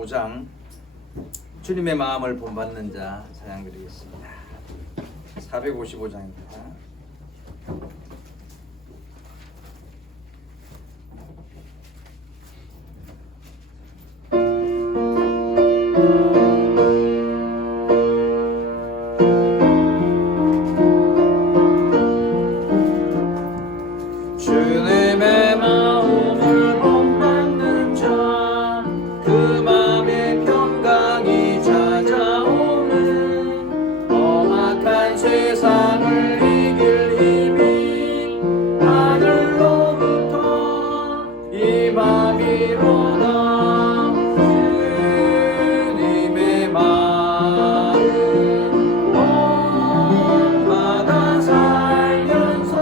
455장 주님의 마음을 본받는 자 찬양 드리겠습니다. 455장입니다. 주님의 마음을 본받는 자, 그 맘에 평강이 찾아오는 험악한 세상을 이길 힘이 하늘로부터 임하기로다. 주님의 마음 본받아 살면서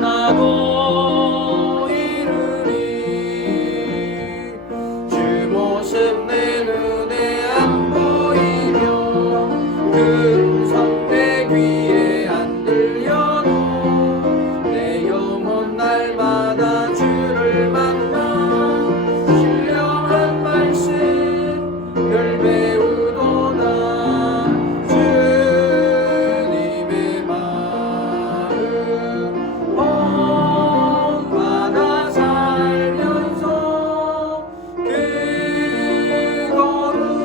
나도 이르리. 주 모습 내 눈에 안 보이며 그 음성 내 귀에 안 들려도 내 영혼 날마다 주를 만나 신령한 말씀을 배우도다. 주님의 마음 본받아 살면서 그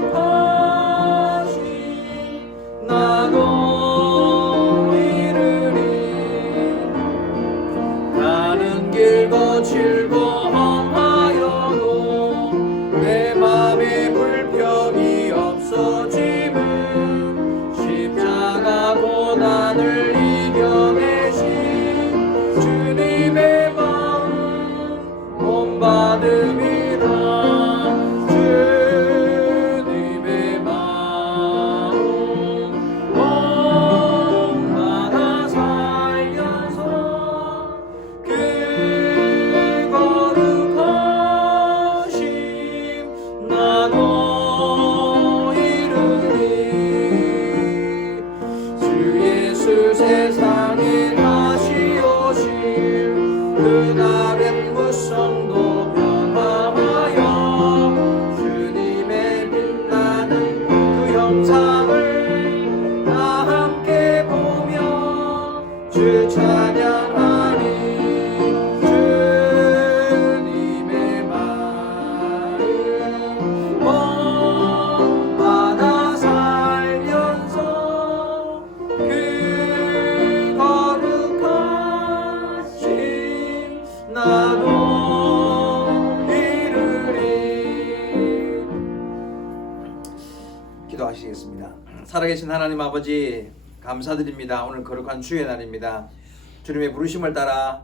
거룩하신 나도 이르리. 가는 길 거칠고 험하여도 내 맘에 불평이 없어짐은 십자가 고난을 이겨내신 주님의 마음 본받음이라. 주님의 마음 본받아 살면서 그 거룩하심 나도 이르리. 주 예수 세상에 다시 오실 그날의 무성도 변화하여 주님의 빛나는 그 형상을 다 함께 보며 주 찬양하니. 주님의 마음 본받아 살면서 그 거룩하심 나도 이르리. 기도하시겠습니다. 살아계신 하나님 아버지 감사드립니다. 오늘 거룩한 주의 날입니다. 주님의 부르심을 따라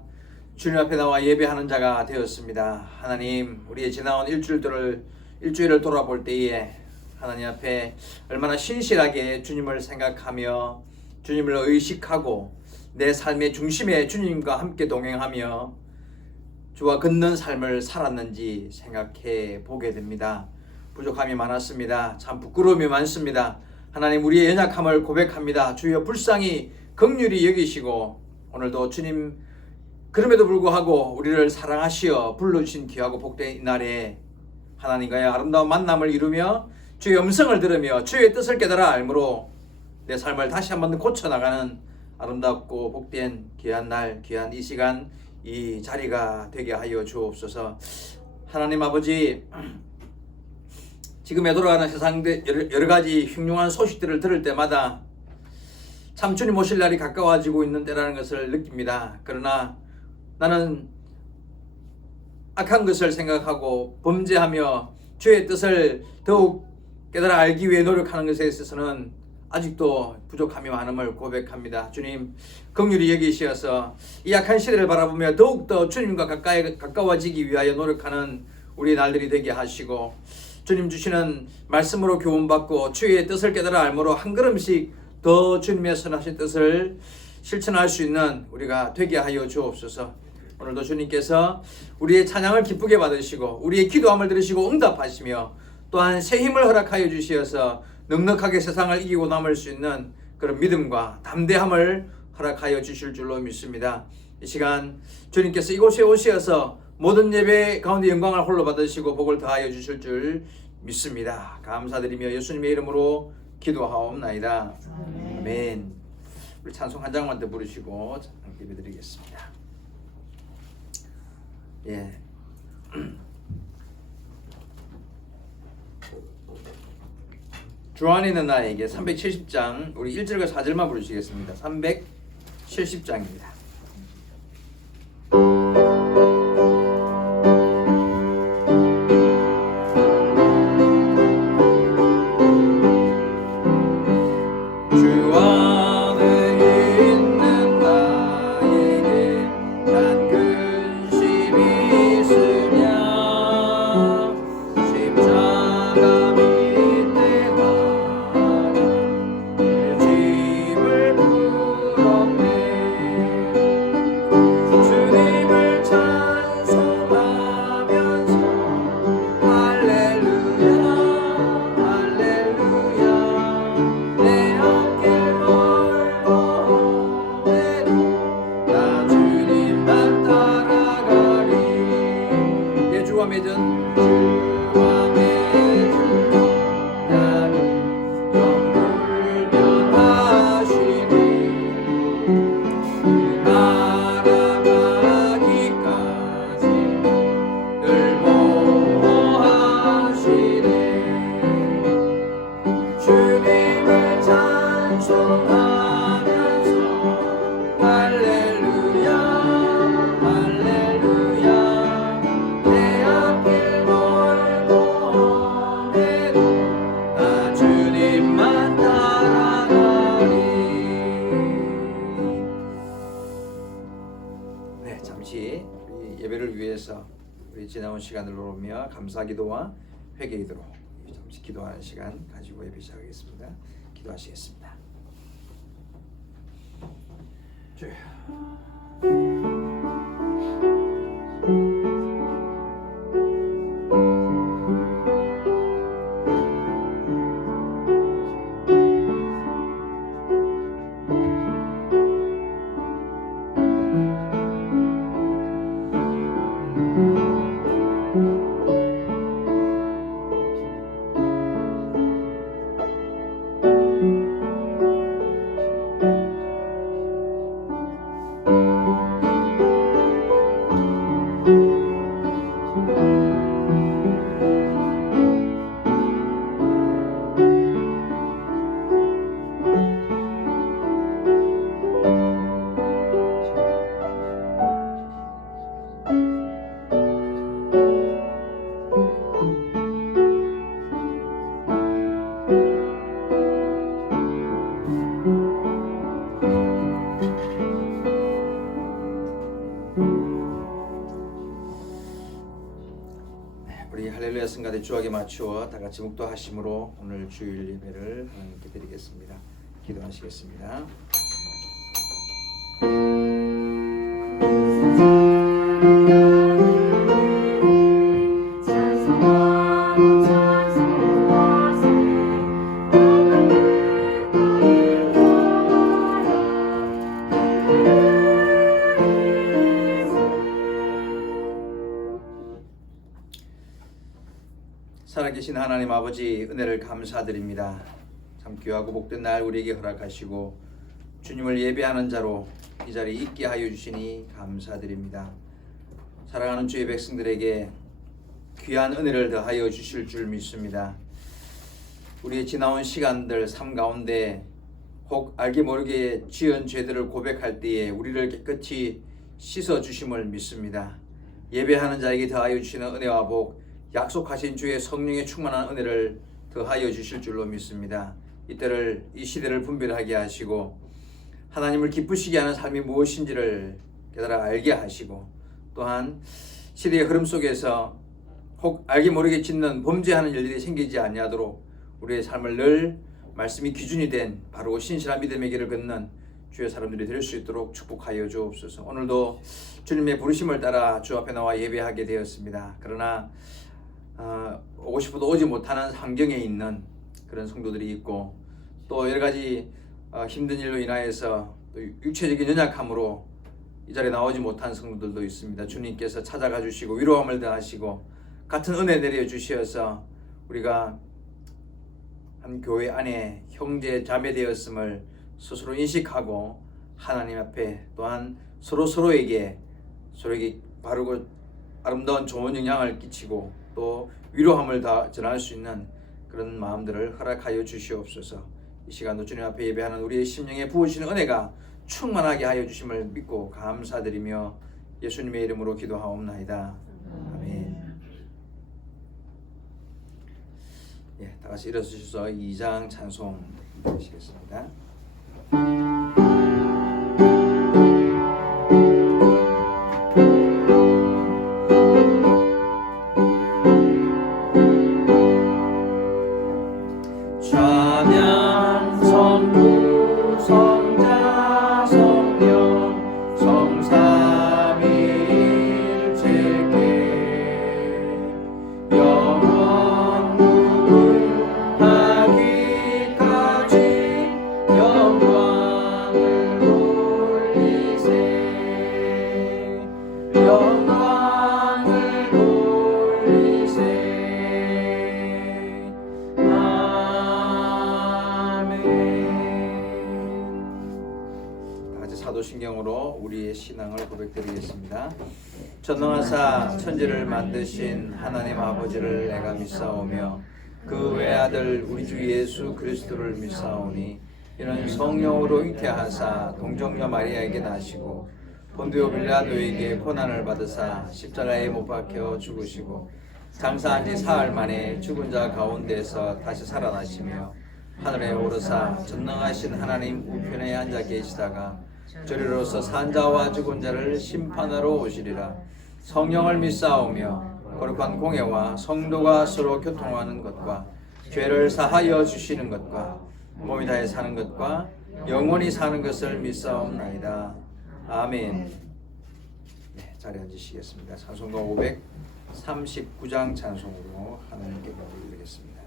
주님 앞에 나와 예배하는 자가 되었습니다. 하나님, 우리의 지나온 일주일을 돌아볼 때에 하나님 앞에 얼마나 신실하게 주님을 생각하며 주님을 의식하고 내 삶의 중심에 주님과 함께 동행하며 주와 걷는 삶을 살았는지 생각해 보게 됩니다. 부족함이 많았습니다. 참 부끄러움이 많습니다. 하나님, 우리의 연약함을 고백합니다. 주여 불쌍히 긍휼히 여기시고 오늘도 주님 그럼에도 불구하고 우리를 사랑하시어 불러주신 귀하고 복된 이날에 하나님과의 아름다운 만남을 이루며 주의 음성을 들으며 주의 뜻을 깨달아 알므로 내 삶을 다시 한번 고쳐나가는 아름답고 복된 귀한 날, 귀한 이 시간, 이 자리가 되게 하여 주옵소서. 하나님 아버지, 지금에 돌아가는 세상 여러 가지 흉흉한 소식들을 들을 때마다 참 주님 오실 날이 가까워지고 있는 때라는 것을 느낍니다. 그러나 나는 악한 것을 생각하고 범죄하며 주의 뜻을 더욱 깨달아 알기 위해 노력하는 것에 있어서는 아직도 부족함이 많음을 고백합니다. 주님, 긍휼히 여기시어서 이 악한 시대를 바라보며 더욱더 주님과 가까워지기 위하여 노력하는 우리 날들이 되게 하시고, 주님 주시는 말씀으로 교훈받고 주의 뜻을 깨달아 알므로 한 걸음씩 더 주님의 선하신 뜻을 실천할 수 있는 우리가 되게 하여 주옵소서. 오늘도 주님께서 우리의 찬양을 기쁘게 받으시고 우리의 기도함을 들으시고 응답하시며 또한 새 힘을 허락하여 주시어서 넉넉하게 세상을 이기고 남을 수 있는 그런 믿음과 담대함을 허락하여 주실 줄로 믿습니다. 이 시간 주님께서 이곳에 오셔서 모든 예배 가운데 영광을 홀로 받으시고 복을 더하여 주실 줄 믿습니다. 감사드리며 예수님의 이름으로 기도하옵나이다. 아멘. 우리 찬송 한 장만 더 부르시고 함께 예배드리겠습니다. 예. 주 안에 있는 나에게 370장 우리 1절과 4절만 부르시겠습니다. 370장입니다. 주 안에 있는 나에게 난 근심이 있으랴 십자가 밑에 나가 짐을 풀었네 주님을 찬송하면서 할렐루야 할렐루야 내 앞길 멀고 해도 나 주님만 따라가리 내 주와 맺은 나를 영불변하시니 날아가기까지 늘 보호하시네 주님을 찬송하면서 할렐루야 할렐루야 내 앞길 멀고 해도 나 주님만 따라가리. 네, 잠시 우리 예배를 위해서 우리 지나온 시간을 놓으며 감사기도와 회개기도로 잠시 기도하는 시간 가지고 예배 시작하겠습니다. 기도하시겠습니다. 주여. 우리 할렐루야 승가대 주악에 맞추어 다 같이 묵도하심으로 오늘 주일 예배를 하나님께 드리겠습니다. 기도하시겠습니다. 살아계신 하나님 아버지 은혜를 감사드립니다. 참 귀하고 복된 날 우리에게 허락하시고 주님을 예배하는 자로 이 자리에 있게 하여 주시니 감사드립니다. 사랑하는 주의 백성들에게 귀한 은혜를 더하여 주실 줄 믿습니다. 우리의 지나온 시간들 삶 가운데 혹 알게 모르게 지은 죄들을 고백할 때에 우리를 깨끗이 씻어 주심을 믿습니다. 예배하는 자에게 더하여 주시는 은혜와 복, 약속하신 주의 성령의 충만한 은혜를 더하여 주실 줄로 믿습니다. 이 시대를 분별하게 하시고 하나님을 기쁘시게 하는 삶이 무엇인지를 깨달아 알게 하시고 또한 시대의 흐름 속에서 혹 알게 모르게 짓는 범죄하는 일들이 생기지 아니하도록 우리의 삶을 늘 말씀이 기준이 된 바로 신실한 믿음의 길을 걷는 주의 사람들이 될 수 있도록 축복하여 주옵소서. 오늘도 주님의 부르심을 따라 주 앞에 나와 예배하게 되었습니다. 그러나 오고 싶어도 오지 못하는 환경에 있는 그런 성도들이 있고 또 여러 가지 힘든 일로 인하여서 또 육체적인 연약함으로 이 자리에 나오지 못한 성도들도 있습니다. 주님께서 찾아가 주시고 위로함을 더하시고 같은 은혜 내려 주시어서 우리가 한 교회 안에 형제 자매 되었음을 스스로 인식하고 하나님 앞에 또한 서로에게 바르고 아름다운 좋은 영향을 끼치고 또 위로함을 다 전할 수 있는 그런 마음들을 허락하여 주시옵소서. 이 시간도 주님 앞에 예배하는 우리의 심령에 부으시는 은혜가 충만하게 하여 주심을 믿고 감사드리며 예수님의 이름으로 기도하옵나이다. 아멘. 예, 다 같이 일어서셔서 2장 찬송 드리시겠습니다. 찬양 성부 성자 성령 성삼위일체께 영원 무궁하기까지 영광을 돌리세 영광을 돌리세. 사도신경으로 우리의 신앙을 고백드리겠습니다. 전능하사 천지를 만드신 하나님 아버지를 내가 믿사오며 그 외아들 우리 주 예수 그리스도를 믿사오니 이는 성령으로 잉태하사 동정녀 마리아에게 나시고 본디오 빌라도에게 고난을 받으사 십자가에 못 박혀 죽으시고 장사한 지 사흘 만에 죽은 자 가운데서 다시 살아나시며 하늘에 오르사 전능하신 하나님 우편에 앉아 계시다가 저리로서 산자와 죽은 자를 심판하러 오시리라. 성령을 믿사오며 거룩한 공예와 성도가 서로 교통하는 것과 죄를 사하여 주시는 것과 몸이 다해 사는 것과 영원히 사는 것을 믿사옵나이다. 아멘. 네, 자리에 앉으시겠습니다. 찬송가 539장 찬송으로 하나님께 감사를 드리겠습니다.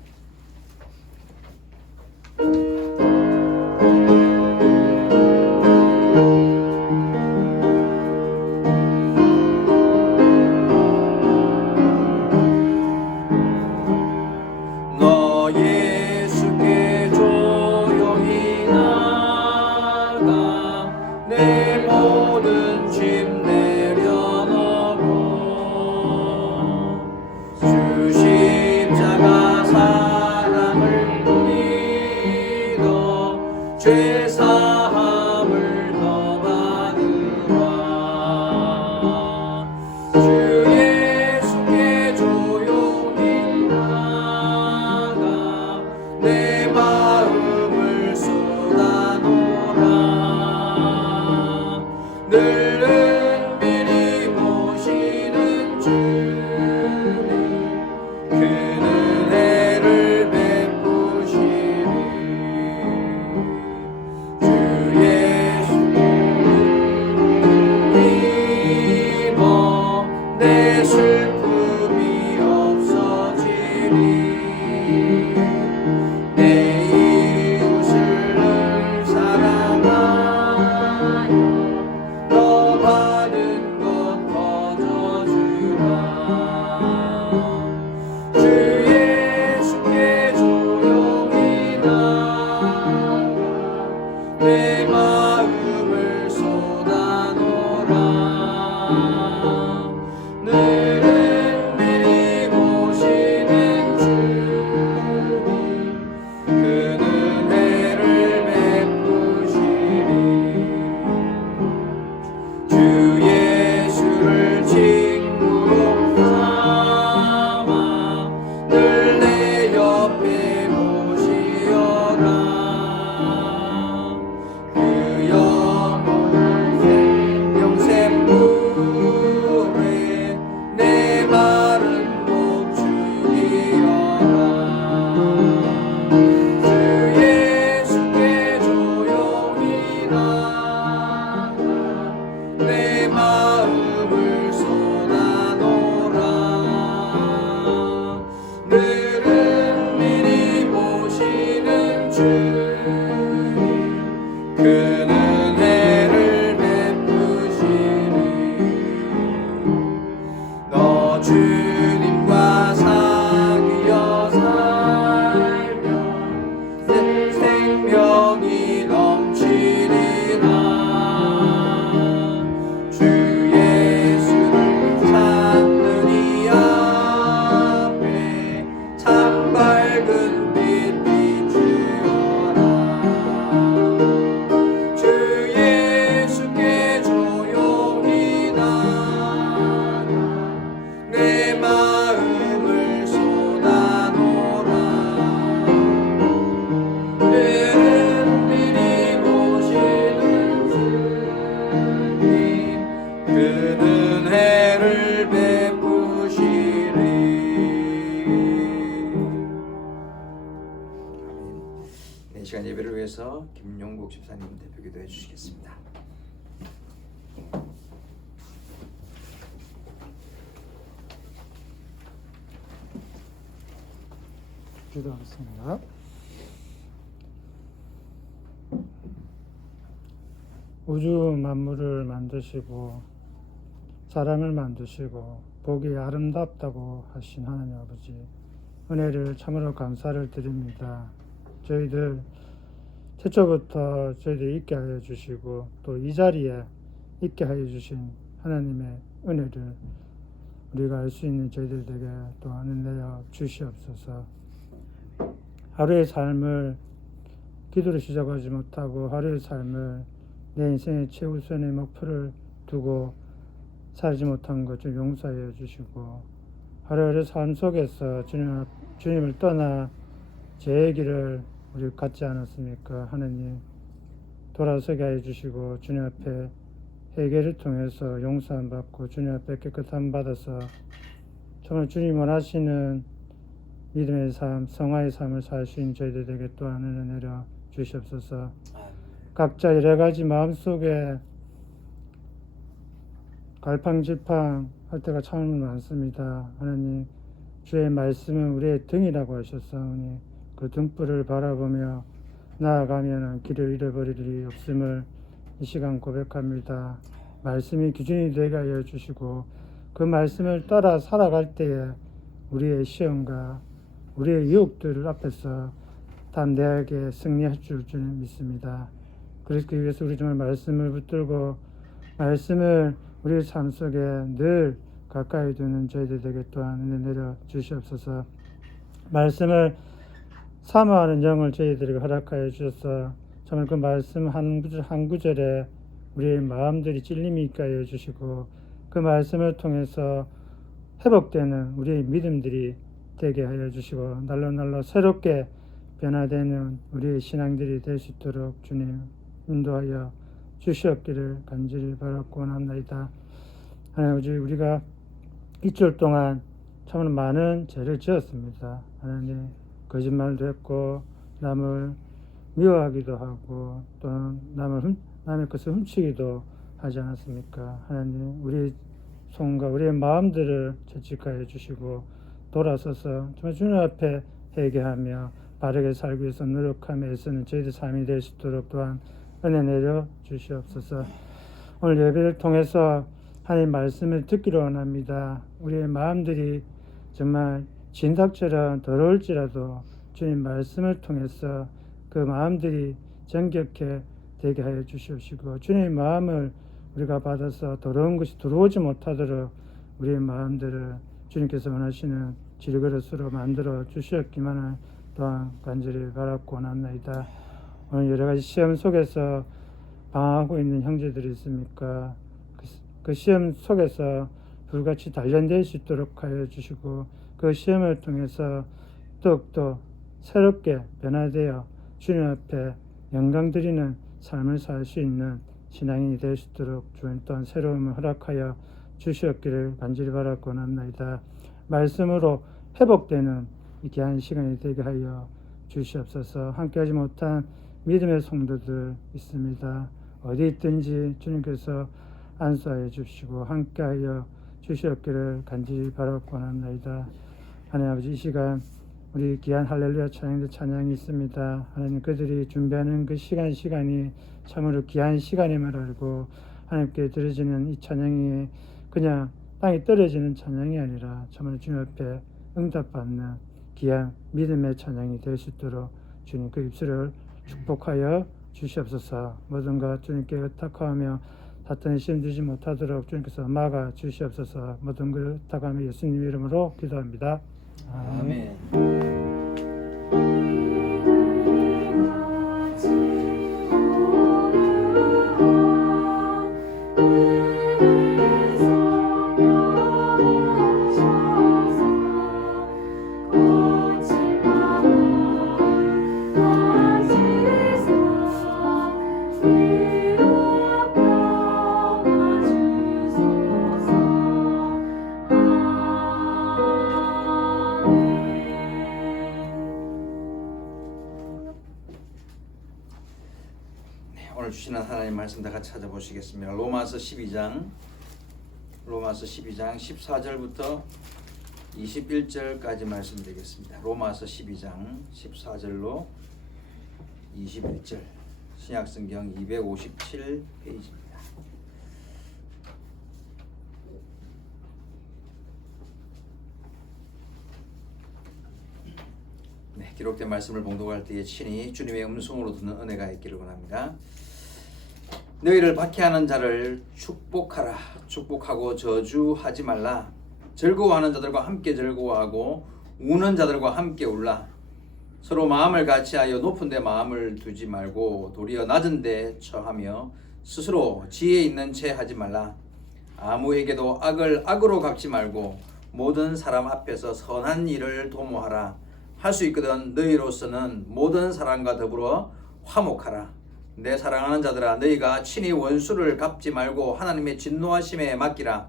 내 모든 짐 내려놓고 주 십자가 사 위해서 김용국 집사님 대표 기도해 주시겠습니다. 기도하겠습니다. 우주 만물을 만드시고 사람을 만드시고 보기 아름답다고 하신 하나님 아버지, 은혜를 참으로 감사를 드립니다. 저희들 최초부터 저희들 있게 하여 주시고 또 이 자리에 있게 하여 주신 하나님의 은혜를 우리가 알 수 있는 저희들에게 또한 은혜여 주시옵소서. 하루의 삶을 기도로 시작하지 못하고 하루의 삶을 내 인생의 최우선의 목표를 두고 살지 못한 것 좀 용서해 주시고, 하루하루 삶 속에서 주님을 떠나 제 길을 우리 갖지 않았습니까? 하나님 돌아서게 해 주시고 주님 앞에 회개를 통해서 용서함 받고 주님 앞에 깨끗함 받아서 정말 주님 원하시는 믿음의 삶, 성화의 삶을 살 수 있는 저희들에게 또한 은혜 내려 주시옵소서. 각자 여러 가지 마음속에 갈팡질팡 할 때가 참 많습니다. 하나님, 주의 말씀은 우리의 등이라고 하셨사오니 그 등불을 바라보며 나아가면 길을 잃어버릴 일이 없음을 이 시간 고백합니다. 말씀이 기준이 되게 하여 주시고 그 말씀을 따라 살아갈 때에 우리의 시험과 우리의 유혹들 앞에서 담대하게 승리할 줄 믿습니다. 그렇기 위해서 우리 정말 말씀을 붙들고 말씀을 우리의 삶 속에 늘 가까이 두는 저희들에게 또한 은혜 내려 주시옵소서. 말씀을 사모하는 영을 저희들에게 허락하여 주셔서 정말 그 말씀 한 구절에 우리의 마음들이 찔림이 있게 하여 주시고 그 말씀을 통해서 회복되는 우리의 믿음들이 되게 하여 주시고 날로 새롭게 변화되는 우리의 신앙들이 될 수 있도록 주님 인도하여 주시옵기를 간절히 바라고 원합니다. 하나님 아버지, 우리가 이주일 동안 참으로 많은 죄를 지었습니다. 하나님, 거짓말도 했고 남을 미워하기도 하고 또 남의 것을 훔치기도 하지 않았습니까? 하나님, 우리 손과 우리의 마음들을 채찍하여 주시고 돌아서서 정말 주님 앞에 회개하며 바르게 살기 위해서 노력하며 애쓰는 저희들 삶이 될 수 있도록 또한 은혜 내려 주시옵소서. 오늘 예배를 통해서 하나님 말씀을 듣기를 원합니다. 우리의 마음들이 정말 진닭처럼 더러울지라도 주님 말씀을 통해서 그 마음들이 정결케 되게 하여 주시옵시고 주님의 마음을 우리가 받아서 더러운 것이 들어오지 못하도록 우리의 마음들을 주님께서 원하시는 질그릇으로 만들어 주시었기만을 또한 간절히 바라고 원합니다. 오늘 여러 가지 시험 속에서 방황하고 있는 형제들이 있습니까? 그 시험 속에서 불같이 단련될 수 있도록 하여 주시고 그 시험을 통해서 더욱더 새롭게 변화되어 주님 앞에 영광 드리는 삶을 살 수 있는 신앙인이 될 수 있도록 주님 또한 새로움을 허락하여 주시옵기를 간절히 바라고 원합니다. 말씀으로 회복되는 이 귀한 시간이 되게 하여 주시옵소서. 함께하지 못한 믿음의 성도들 있습니다. 어디 있든지 주님께서 안수하여 주시고 함께하여 주시옵기를 간절히 바라고 원합니다. 하나님 아버지, 이 시간 우리 귀한 할렐루야 찬양들 찬양이 있습니다. 하나님, 그들이 준비하는 그 시간이 참으로 귀한 시간임을 알고 하나님께 드려지는 이 찬양이 그냥 땅에 떨어지는 찬양이 아니라 참으로 주님 앞에 응답받는 귀한 믿음의 찬양이 될 수 있도록 주님 그 입술을 축복하여 주시옵소서. 모든 것 주님께 의탁하며 사탄의 시험 들지 못하도록 주님께서 막아 주시옵소서. 모든 것 의탁하며 예수님 이름으로 기도합니다. 아멘. 주시는 하나님 말씀 다 같이 찾아보시겠습니다. 로마서 12장 14절부터 21절까지 말씀드리겠습니다. 로마서 12장 14절로 21절, 신약성경 257페이지입니다. 네, 기록된 말씀을 봉독할 때에 친히 주님의 음성으로 듣는 은혜가 있기를 원합니다. 너희를 박해하는 자를 축복하라. 축복하고 저주하지 말라. 즐거워하는 자들과 함께 즐거워하고 우는 자들과 함께 울라. 서로 마음을 같이하여 높은 데 마음을 두지 말고 도리어 낮은 데 처하며 스스로 지혜 있는 채 하지 말라. 아무에게도 악을 악으로 갚지 말고 모든 사람 앞에서 선한 일을 도모하라. 할 수 있거든 너희로서는 모든 사람과 더불어 화목하라. 내 사랑하는 자들아, 너희가 친히 원수를 갚지 말고 하나님의 진노하심에 맡기라.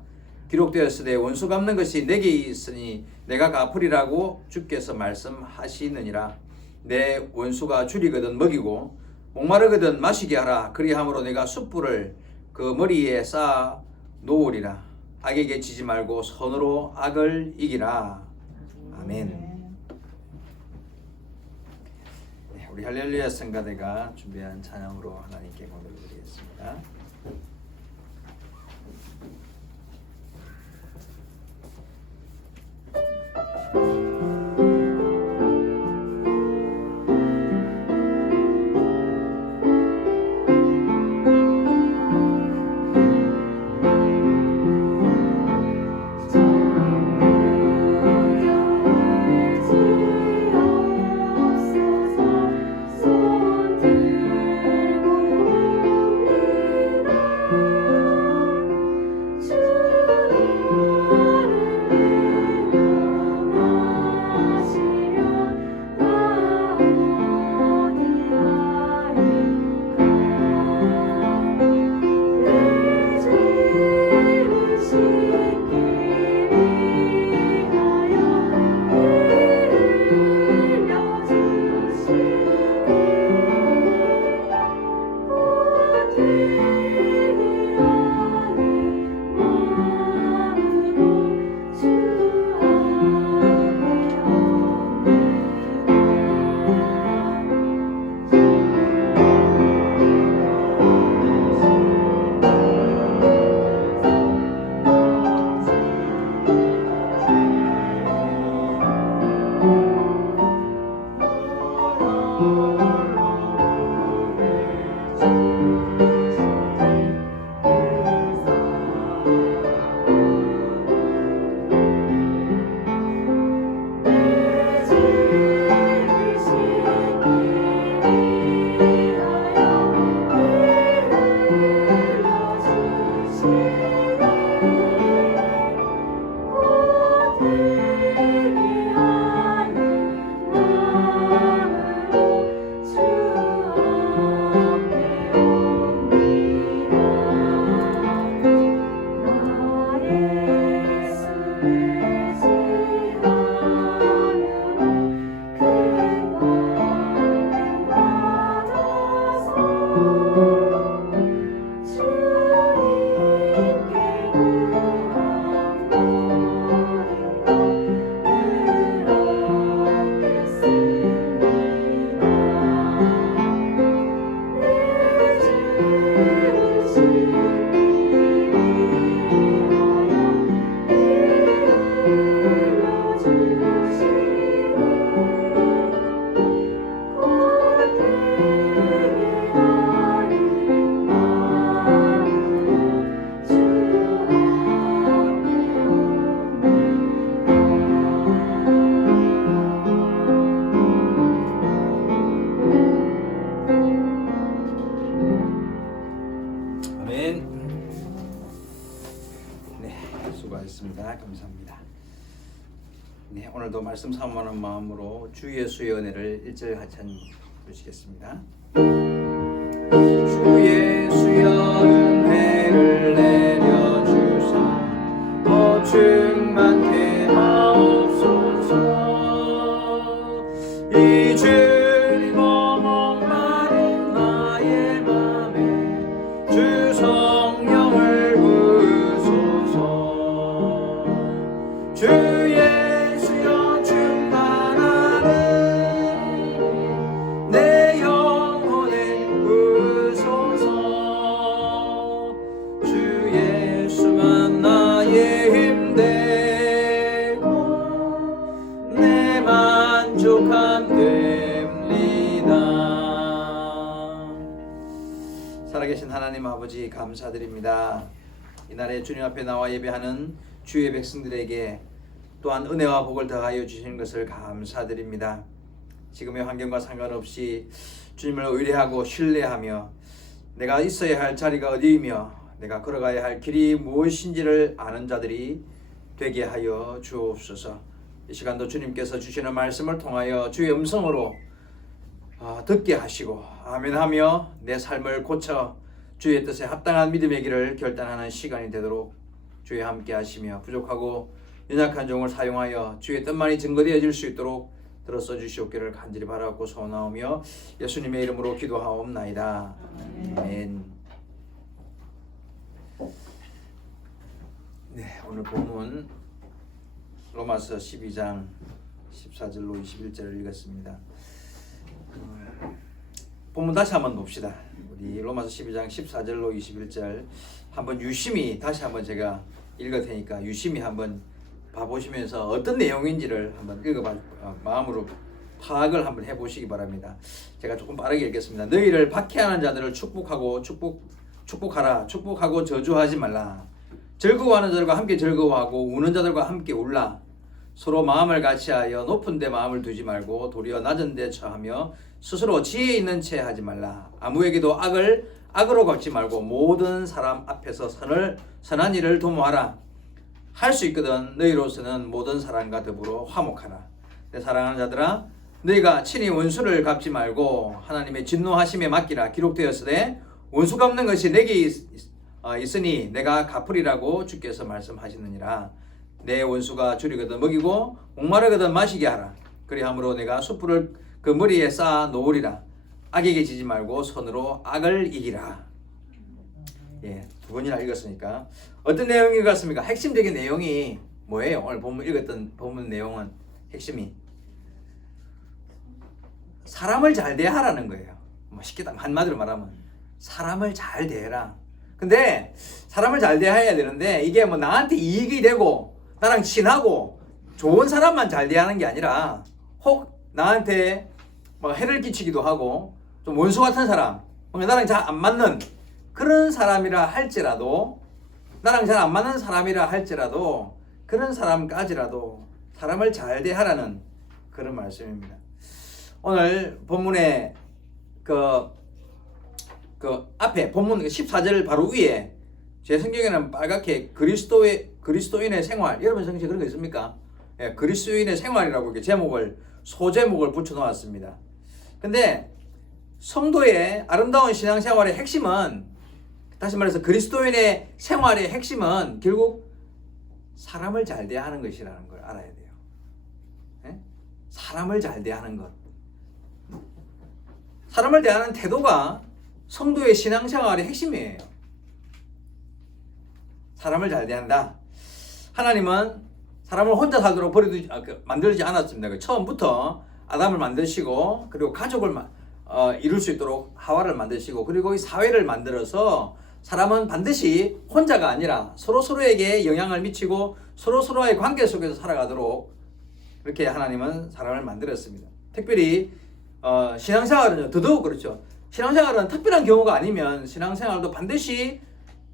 기록되었으되 원수 갚는 것이 내게 있으니 내가 갚으리라고 주께서 말씀하시느니라. 내 원수가 줄이거든 먹이고 목마르거든 마시게 하라. 그리함으로 내가 숯불을 그 머리에 쌓아 놓으리라. 악에게 지지 말고 선으로 악을 이기라. 아멘. 우리 할렐루야 성가대가 준비한 찬양으로 하나님께 고백을 드리겠습니다. 수고하셨습니다. 감사합니다. 네, 오늘도 말씀 사모하는 마음으로 주 예수의 은혜를 1절 하찬 부르시겠습니다. 주 예수의 은혜를 내려주사 더 충만케 하옵소서. 이 주님 목마른 나의 맘에 주 예수여 충만하는 내 영혼의 의소서 주 예수만 나의 힘되고 내 만족함 됩니다. 살아계신 하나님 아버지 감사드립니다. 이날에 주님 앞에 나와 예배하는 주의 백성들에게 또한 은혜와 복을 더하여 주시는 것을 감사드립니다. 지금의 환경과 상관없이 주님을 의뢰하고 신뢰하며 내가 있어야 할 자리가 어디이며 내가 걸어가야 할 길이 무엇인지를 아는 자들이 되게 하여 주옵소서. 이 시간도 주님께서 주시는 말씀을 통하여 주의 음성으로 듣게 하시고 아멘하며 내 삶을 고쳐 주의 뜻에 합당한 믿음의 길을 결단하는 시간이 되도록 주의 함께 하시며 부족하고 연약한 종을 사용하여 주의 뜻만이 증거되어질 수 있도록 들어써 주시옵기를 간절히 바라고 소원하오며 예수님의 이름으로 기도하옵나이다. 아멘. 네, 오늘 본문 로마서 12장 14절로 21절을 읽었습니다. 본문 다시 한번 봅시다. 우리 로마서 12장 14절로 21절 한번 유심히 다시 한번 제가 읽을 테니까 유심히 한번 봐보시면서 어떤 내용인지를 한번 읽어봐 마음으로 파악을 한번 해보시기 바랍니다. 제가 조금 빠르게 읽겠습니다. 너희를 박해하는 자들을 축복하라. 축복하고 저주하지 말라. 즐거워하는 자들과 함께 즐거워하고 우는 자들과 함께 울라. 서로 마음을 같이하여 높은 데 마음을 두지 말고 도리어 낮은 데 처하며 스스로 지혜 있는 채 하지 말라. 아무에게도 악을 악으로 갚지 말고 모든 사람 앞에서 선한 일을 도모하라. 할 수 있거든 너희로서는 모든 사람과 더불어 화목하라. 내 사랑하는 자들아, 너희가 친히 원수를 갚지 말고 하나님의 진노하심에 맡기라. 기록되었으되 원수 갚는 것이 내게 있으니 내가 갚으리라고 주께서 말씀하시느니라. 내 원수가 줄이거든 먹이고 목마르거든 마시게 하라. 그리함으로 내가 숯불을 그 머리에 쌓아 놓으리라. 악에게 지지 말고 손으로 악을 이기라. 예, 두 번이나 읽었으니까 어떤 내용인 것 같습니까? 핵심적인 내용이 뭐예요? 오늘 본문 읽었던 본문 내용은 핵심이 사람을 잘 대하라는 거예요. 뭐 쉽게 한마디로 말하면 사람을 잘 대해라. 근데 사람을 잘 대해야 되는데 이게 뭐 나한테 이익이 되고 나랑 친하고 좋은 사람만 잘 대하는 게 아니라 혹 나한테 뭐 해를 끼치기도 하고 좀 원수 같은 사람, 나랑 잘 안 맞는 그런 사람이라 할지라도 나랑 잘 안 맞는 사람이라 할지라도 그런 사람까지라도 사람을 잘 대하라는 그런 말씀입니다. 오늘 본문의 그 앞에 본문 14절 바로 위에 제 성경에는 빨갛게 그리스도인의 생활, 여러분 성경에 그런 거 있습니까? 예, 그리스도인의 생활이라고 이렇게 소제목을 붙여 놓았습니다. 근데 성도의 아름다운 신앙생활의 핵심은, 다시 말해서 그리스도인의 생활의 핵심은 결국 사람을 잘 대하는 것이라는 걸 알아야 돼요. 예? 사람을 잘 대하는 것. 사람을 대하는 태도가 성도의 신앙생활의 핵심이에요. 사람을 잘 대한다. 하나님은 사람을 혼자 살도록 만들지 않았습니다. 처음부터 아담을 만드시고 그리고 가족을 이룰 수 있도록 하와를 만드시고 그리고 이 사회를 만들어서 사람은 반드시 혼자가 아니라 서로에게 영향을 미치고 서로의 관계 속에서 살아가도록 그렇게 하나님은 사람을 만들었습니다. 특별히 신앙생활은 더더욱 그렇죠. 신앙생활은 특별한 경우가 아니면 신앙생활도 반드시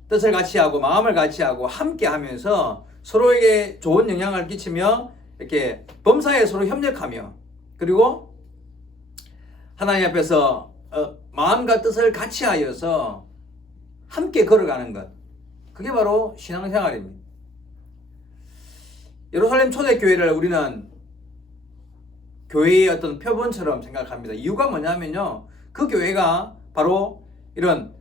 뜻을 같이 하고 마음을 같이 하고 함께 하면서 서로에게 좋은 영향을 끼치며 이렇게 범사에 서로 협력하며 그리고 하나님 앞에서 마음과 뜻을 같이 하여서 함께 걸어가는 것, 그게 바로 신앙생활입니다. 예루살렘 초대교회를 우리는 교회의 어떤 표본처럼 생각합니다. 이유가 뭐냐면요, 그 교회가 바로 이런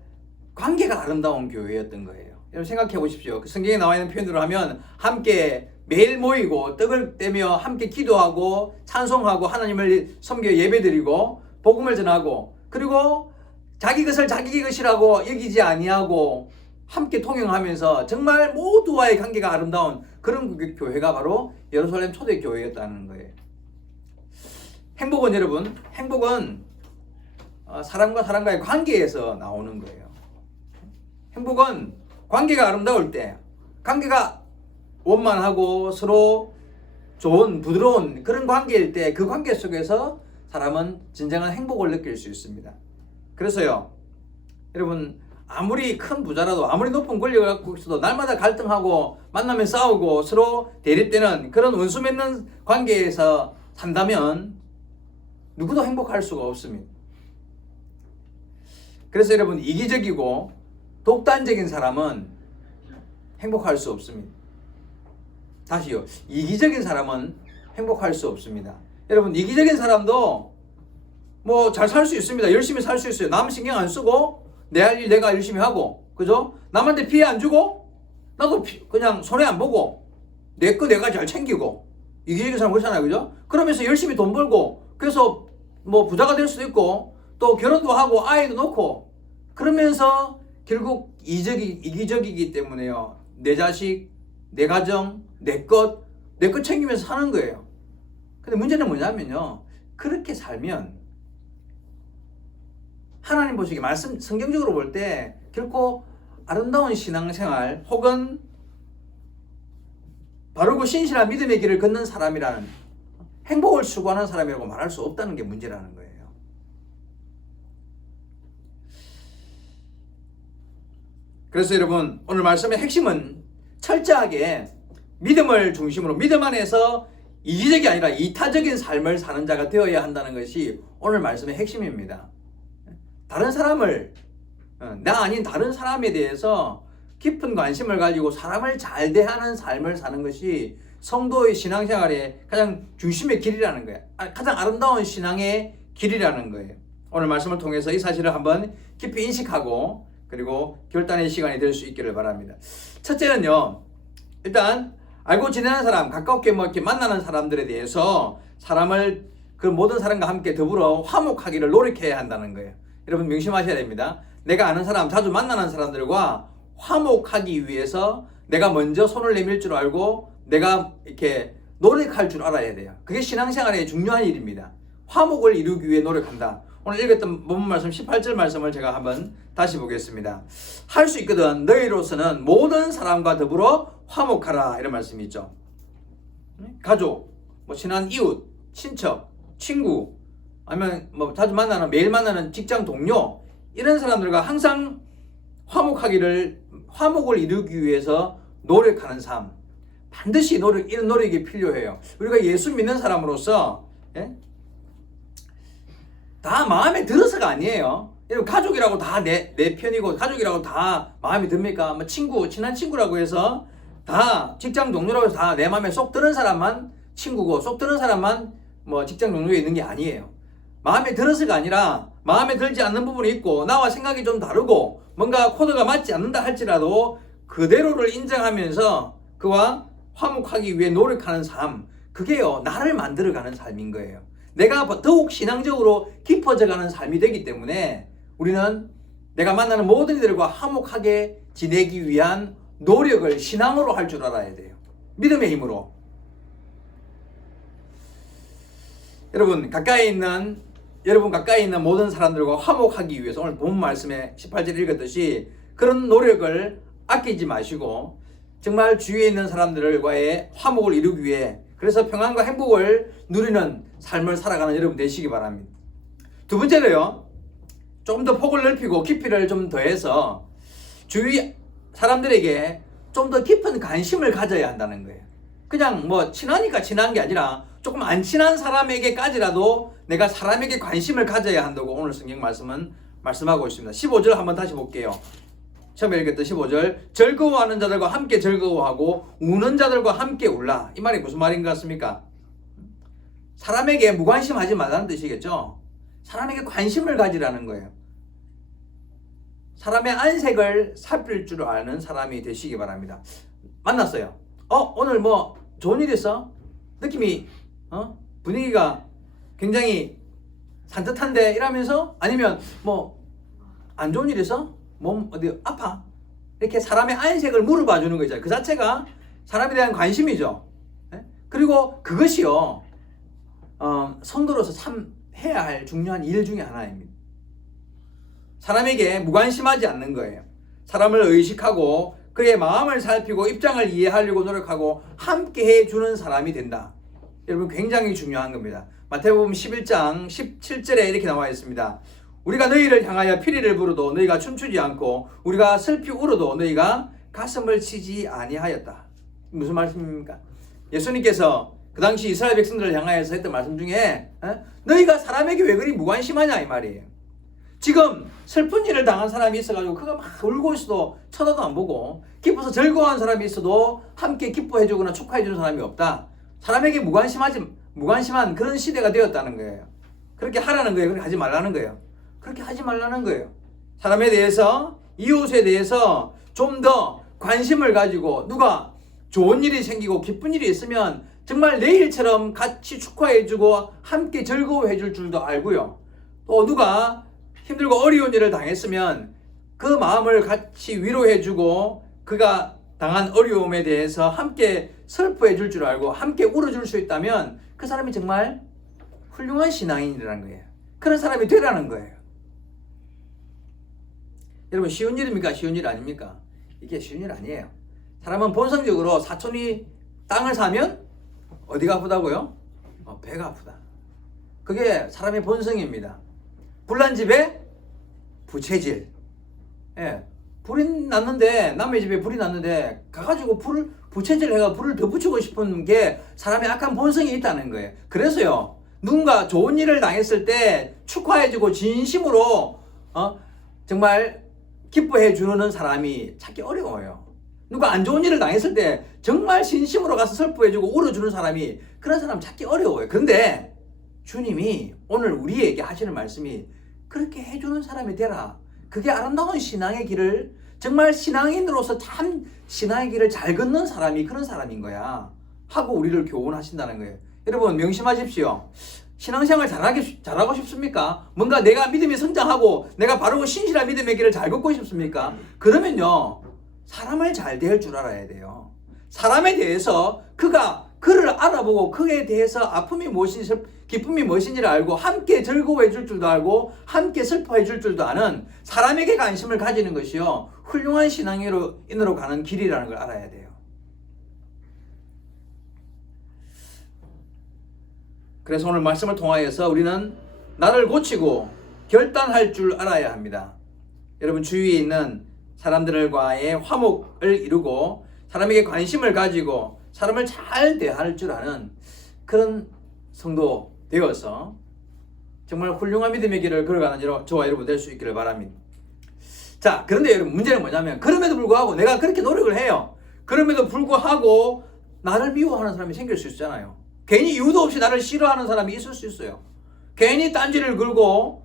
관계가 아름다운 교회였던 거예요. 여러분 생각해 보십시오. 그 성경에 나와 있는 표현으로 하면 함께 매일 모이고 떡을 떼며 함께 기도하고 찬송하고 하나님을 섬겨 예배드리고 복음을 전하고 그리고 자기 것을 자기 것이라고 여기지 아니하고 함께 통용하면서 정말 모두와의 관계가 아름다운 그런 교회가 바로 예루살렘 초대교회였다는 거예요. 행복은 여러분, 행복은 사람과 사람과의 관계에서 나오는 거예요. 행복은 관계가 아름다울 때, 관계가 원만하고 서로 좋은 부드러운 그런 관계일 때 그 관계 속에서 사람은 진정한 행복을 느낄 수 있습니다. 그래서요, 여러분, 아무리 큰 부자라도 아무리 높은 권력을 갖고 있어도 날마다 갈등하고 만나면 싸우고 서로 대립되는 그런 원수 맺는 관계에서 산다면 누구도 행복할 수가 없습니다. 그래서 여러분, 이기적이고 독단적인 사람은 행복할 수 없습니다. 다시요, 이기적인 사람은 행복할 수 없습니다. 여러분, 이기적인 사람도 뭐 잘 살 수 있습니다. 열심히 살 수 있어요. 남 신경 안 쓰고 내 할 일 내가 열심히 하고, 그죠? 남한테 피해 안 주고 나도 그냥 손해 안 보고 내 거 내가 잘 챙기고, 이기적인 사람 그렇잖아요, 그죠? 그러면서 열심히 돈 벌고, 그래서 뭐 부자가 될 수도 있고 또 결혼도 하고 아이도 놓고, 그러면서 결국 이기적이기 때문에요, 내 자식, 내 가정, 내 것 챙기면서 사는 거예요. 근데 문제는 뭐냐면요, 그렇게 살면 하나님 보시기에 말씀 성경적으로 볼 때 결코 아름다운 신앙생활 혹은 바르고 신실한 믿음의 길을 걷는 사람이라는, 행복을 추구하는 사람이라고 말할 수 없다는 게 문제라는 거예요. 그래서 여러분, 오늘 말씀의 핵심은 철저하게 믿음을 중심으로, 믿음 안에서 이기적이 아니라 이타적인 삶을 사는 자가 되어야 한다는 것이 오늘 말씀의 핵심입니다. 다른 사람을, 나 아닌 다른 사람에 대해서 깊은 관심을 가지고 사람을 잘 대하는 삶을 사는 것이 성도의 신앙생활의 가장 중심의 길이라는 거예요. 가장 아름다운 신앙의 길이라는 거예요. 오늘 말씀을 통해서 이 사실을 한번 깊이 인식하고 그리고 결단의 시간이 될 수 있기를 바랍니다. 첫째는요, 일단 알고 지내는 사람, 가깝게 뭐 이렇게 만나는 사람들에 대해서 사람을 그 모든 사람과 함께 더불어 화목하기를 노력해야 한다는 거예요. 여러분 명심하셔야 됩니다. 내가 아는 사람, 자주 만나는 사람들과 화목하기 위해서 내가 먼저 손을 내밀 줄 알고 내가 이렇게 노력할 줄 알아야 돼요. 그게 신앙생활의 중요한 일입니다. 화목을 이루기 위해 노력한다. 오늘 읽었던 본문 말씀 18절 말씀을 제가 한번 다시 보겠습니다. 할 수 있거든 너희로서는 모든 사람과 더불어 화목하라, 이런 말씀이 있죠. 가족, 뭐 친한 이웃, 친척, 친구, 아니면 뭐 자주 만나는, 매일 만나는 직장 동료, 이런 사람들과 항상 화목을 이루기 위해서 노력하는 삶, 반드시 이런 노력이 필요해요. 우리가 예수 믿는 사람으로서 다 마음에 들어서가 아니에요. 여러분, 가족이라고 다 내 편이고 가족이라고 다 마음에 듭니까? 뭐 친한 친구라고 해서 다, 직장 동료라고 해서 다 내 마음에 쏙 드는 사람만 친구고 쏙 드는 사람만 뭐 직장 동료에 있는 게 아니에요. 마음에 들어서가 아니라 마음에 들지 않는 부분이 있고 나와 생각이 좀 다르고 뭔가 코드가 맞지 않는다 할지라도 그대로를 인정하면서 그와 화목하기 위해 노력하는 삶, 그게요, 나를 만들어가는 삶인 거예요. 내가 더욱 신앙적으로 깊어져가는 삶이 되기 때문에 우리는 내가 만나는 모든 이들과 화목하게 지내기 위한 노력을 신앙으로 할 줄 알아야 돼요. 믿음의 힘으로. 여러분 가까이 있는 모든 사람들과 화목하기 위해서 오늘 본 말씀에 18절 읽었듯이 그런 노력을 아끼지 마시고 정말 주위에 있는 사람들과의 화목을 이루기 위해, 그래서 평안과 행복을 누리는 삶을 살아가는 여러분 되시기 바랍니다. 두 번째로요, 조금 더 폭을 넓히고 깊이를 좀 더해서 주위 사람들에게 좀 더 깊은 관심을 가져야 한다는 거예요. 그냥 뭐 친하니까 친한 게 아니라 조금 안 친한 사람에게까지라도 내가 사람에게 관심을 가져야 한다고 오늘 성경 말씀은 말씀하고 있습니다. 15절 한번 다시 볼게요. 처음에 읽었던 15절, 즐거워하는 자들과 함께 즐거워하고 우는 자들과 함께 울라. 이 말이 무슨 말인 것 같습니까? 사람에게 무관심하지 말라는 뜻이겠죠. 사람에게 관심을 가지라는 거예요. 사람의 안색을 살필 줄 아는 사람이 되시기 바랍니다. 만났어요. 오늘 뭐 좋은 일 있어? 느낌이 분위기가 굉장히 산뜻한데 이러면서, 아니면 뭐 안 좋은 일 있어? 몸 어디 아파? 이렇게 사람의 안색을 물어봐 주는 거 있잖아요. 그 자체가 사람에 대한 관심이죠. 예? 그리고 그것이요, 성도로서 참 해야 할 중요한 일 중에 하나입니다. 사람에게 무관심하지 않는 거예요. 사람을 의식하고 그의 마음을 살피고 입장을 이해하려고 노력하고 함께 해주는 사람이 된다. 여러분, 굉장히 중요한 겁니다. 마태복음 11장 17절에 이렇게 나와 있습니다. 우리가 너희를 향하여 피리를 부르도 너희가 춤추지 않고 우리가 슬피 울어도 너희가 가슴을 치지 아니하였다. 무슨 말씀입니까? 예수님께서 그 당시 이스라엘 백성들을 향하여서 했던 말씀 중에 너희가 사람에게 왜 그리 무관심하냐 이 말이에요. 지금 슬픈 일을 당한 사람이 있어가지고 그가 막 울고 있어도 쳐다도 안 보고, 기뻐서 즐거워하는 사람이 있어도 함께 기뻐해주거나 축하해주는 사람이 없다. 사람에게 무관심한 그런 시대가 되었다는 거예요. 그렇게 하라는 거예요. 그렇게 하지 말라는 거예요. 그렇게 하지 말라는 거예요. 사람에 대해서, 이웃에 대해서 좀 더 관심을 가지고, 누가 좋은 일이 생기고 기쁜 일이 있으면 정말 내일처럼 같이 축하해주고 함께 즐거워해줄 줄도 알고요. 또 누가 힘들고 어려운 일을 당했으면 그 마음을 같이 위로해주고 그가 당한 어려움에 대해서 함께 슬퍼해줄 줄 알고 함께 울어줄 수 있다면 그 사람이 정말 훌륭한 신앙인이라는 거예요. 그런 사람이 되라는 거예요. 여러분, 쉬운 일입니까? 쉬운 일 아닙니까? 이게 쉬운 일 아니에요. 사람은 본성적으로 사촌이 땅을 사면 어디가 아프다고요? 배가 아프다. 그게 사람의 본성입니다. 불난 집에 부채질. 예, 불이 났는데, 남의 집에 불이 났는데 가가지고 부채질 해가 불을 더 붙이고 싶은 게 사람의 악한 본성이 있다는 거예요. 그래서요, 누군가 좋은 일을 당했을 때 축하해주고 진심으로 정말 기뻐해 주는 사람이 찾기 어려워요. 누가 안 좋은 일을 당했을 때 정말 진심으로 가서 슬퍼해주고 울어주는 사람이, 그런 사람 찾기 어려워요. 그런데 주님이 오늘 우리에게 하시는 말씀이 그렇게 해주는 사람이 되라. 그게 아름다운 신앙의 길을, 정말 신앙인으로서 참 신앙의 길을 잘 걷는 사람이 그런 사람인 거야 하고 우리를 교훈하신다는 거예요. 여러분, 명심하십시오. 신앙생활 잘하고 싶습니까? 뭔가 내가 믿음이 성장하고 내가 바르고 신실한 믿음의 길을 잘 걷고 싶습니까? 그러면요, 사람을 잘 대할 줄 알아야 돼요. 사람에 대해서 그를 알아보고 그에 대해서 아픔이 무엇인지 기쁨이 무엇인지를 알고 함께 즐거워해 줄 줄도 알고 함께 슬퍼해 줄 줄도 아는 사람에게 관심을 가지는 것이요, 훌륭한 신앙인으로 가는 길이라는 걸 알아야 돼요. 그래서 오늘 말씀을 통하여서 우리는 나를 고치고 결단할 줄 알아야 합니다. 여러분, 주위에 있는 사람들과의 화목을 이루고 사람에게 관심을 가지고 사람을 잘 대할 줄 아는 그런 성도 되어서 정말 훌륭한 믿음의 길을 걸어가는 저와 여러분 될 수 있기를 바랍니다. 자, 그런데 여러분, 문제는 뭐냐면 그럼에도 불구하고 내가 그렇게 노력을 해요. 그럼에도 불구하고 나를 미워하는 사람이 생길 수 있잖아요. 괜히 이유도 없이 나를 싫어하는 사람이 있을 수 있어요. 괜히 딴지를 걸고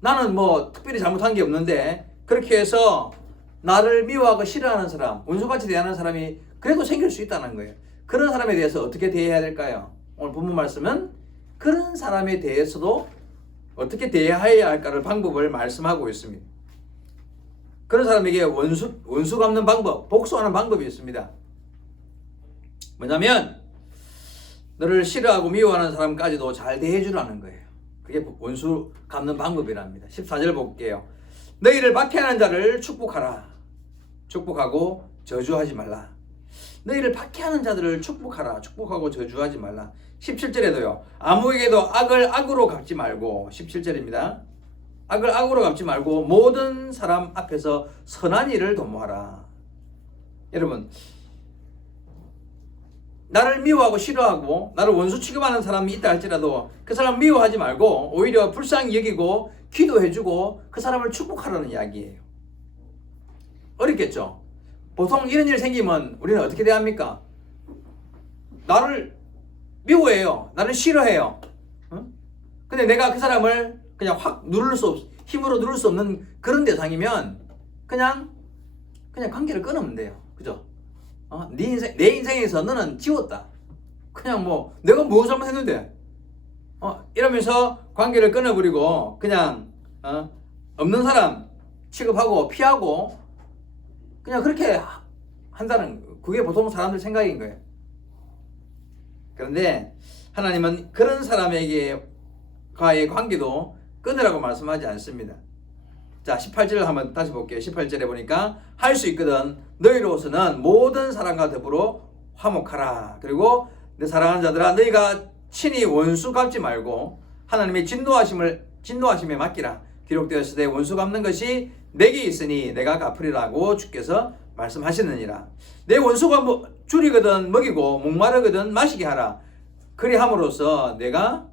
나는 뭐 특별히 잘못한 게 없는데 그렇게 해서 나를 미워하고 싫어하는 사람, 원수같이 대하는 사람이 그래도 생길 수 있다는 거예요. 그런 사람에 대해서 어떻게 대해야 될까요? 오늘 본문 말씀은 그런 사람에 대해서도 어떻게 대해야 할까를 방법을 말씀하고 있습니다. 그런 사람에게 원수 갚는 방법, 복수하는 방법이 있습니다. 뭐냐면 너를 싫어하고 미워하는 사람까지도 잘 대해주라는 거예요. 그게 원수 갚는 방법이랍니다. 14절 볼게요. 너희를 박해하는 자를 축복하라. 축복하고 저주하지 말라. 너희를 박해하는 자들을 축복하라. 축복하고 저주하지 말라. 17절에도요. 아무에게도 악을 악으로 갚지 말고, 17절입니다. 악을 악으로 갚지 말고 모든 사람 앞에서 선한 일을 도모하라. 여러분, 나를 미워하고 싫어하고 나를 원수 취급하는 사람이 있다 할지라도 그 사람 미워하지 말고 오히려 불쌍히 여기고 기도해주고 그 사람을 축복하라는 이야기예요. 어렵겠죠? 보통 이런 일 생기면 우리는 어떻게 대합니까? 나를 미워해요. 나를 싫어해요. 근데 내가 그 사람을 그냥 확 힘으로 누를 수 없는 그런 대상이면 그냥 관계를 끊으면 돼요. 그죠? 내 인생에서 너는 지웠다. 그냥 뭐 내가 뭐 잘못했는데 이러면서 관계를 끊어버리고 그냥 없는 사람 취급하고 피하고 그냥 그렇게 한다는 그게 보통 사람들 생각인 거예요. 그런데 하나님은 그런 사람에게과의 관계도 끊으라고 말씀하지 않습니다. 자, 18절을 한번 다시 볼게요. 18절에 보니까 할 수 있거든 너희로서는 모든 사람과 더불어 화목하라. 그리고 내 사랑하는 자들아 너희가 친히 원수 갚지 말고 하나님의 진노하심에 맡기라. 기록되었을 때 원수 갚는 것이 내게 있으니 내가 갚으리라고 주께서 말씀하시느니라. 내 원수가 줄이거든 먹이고 목마르거든 마시게 하라. 그리함으로써 내가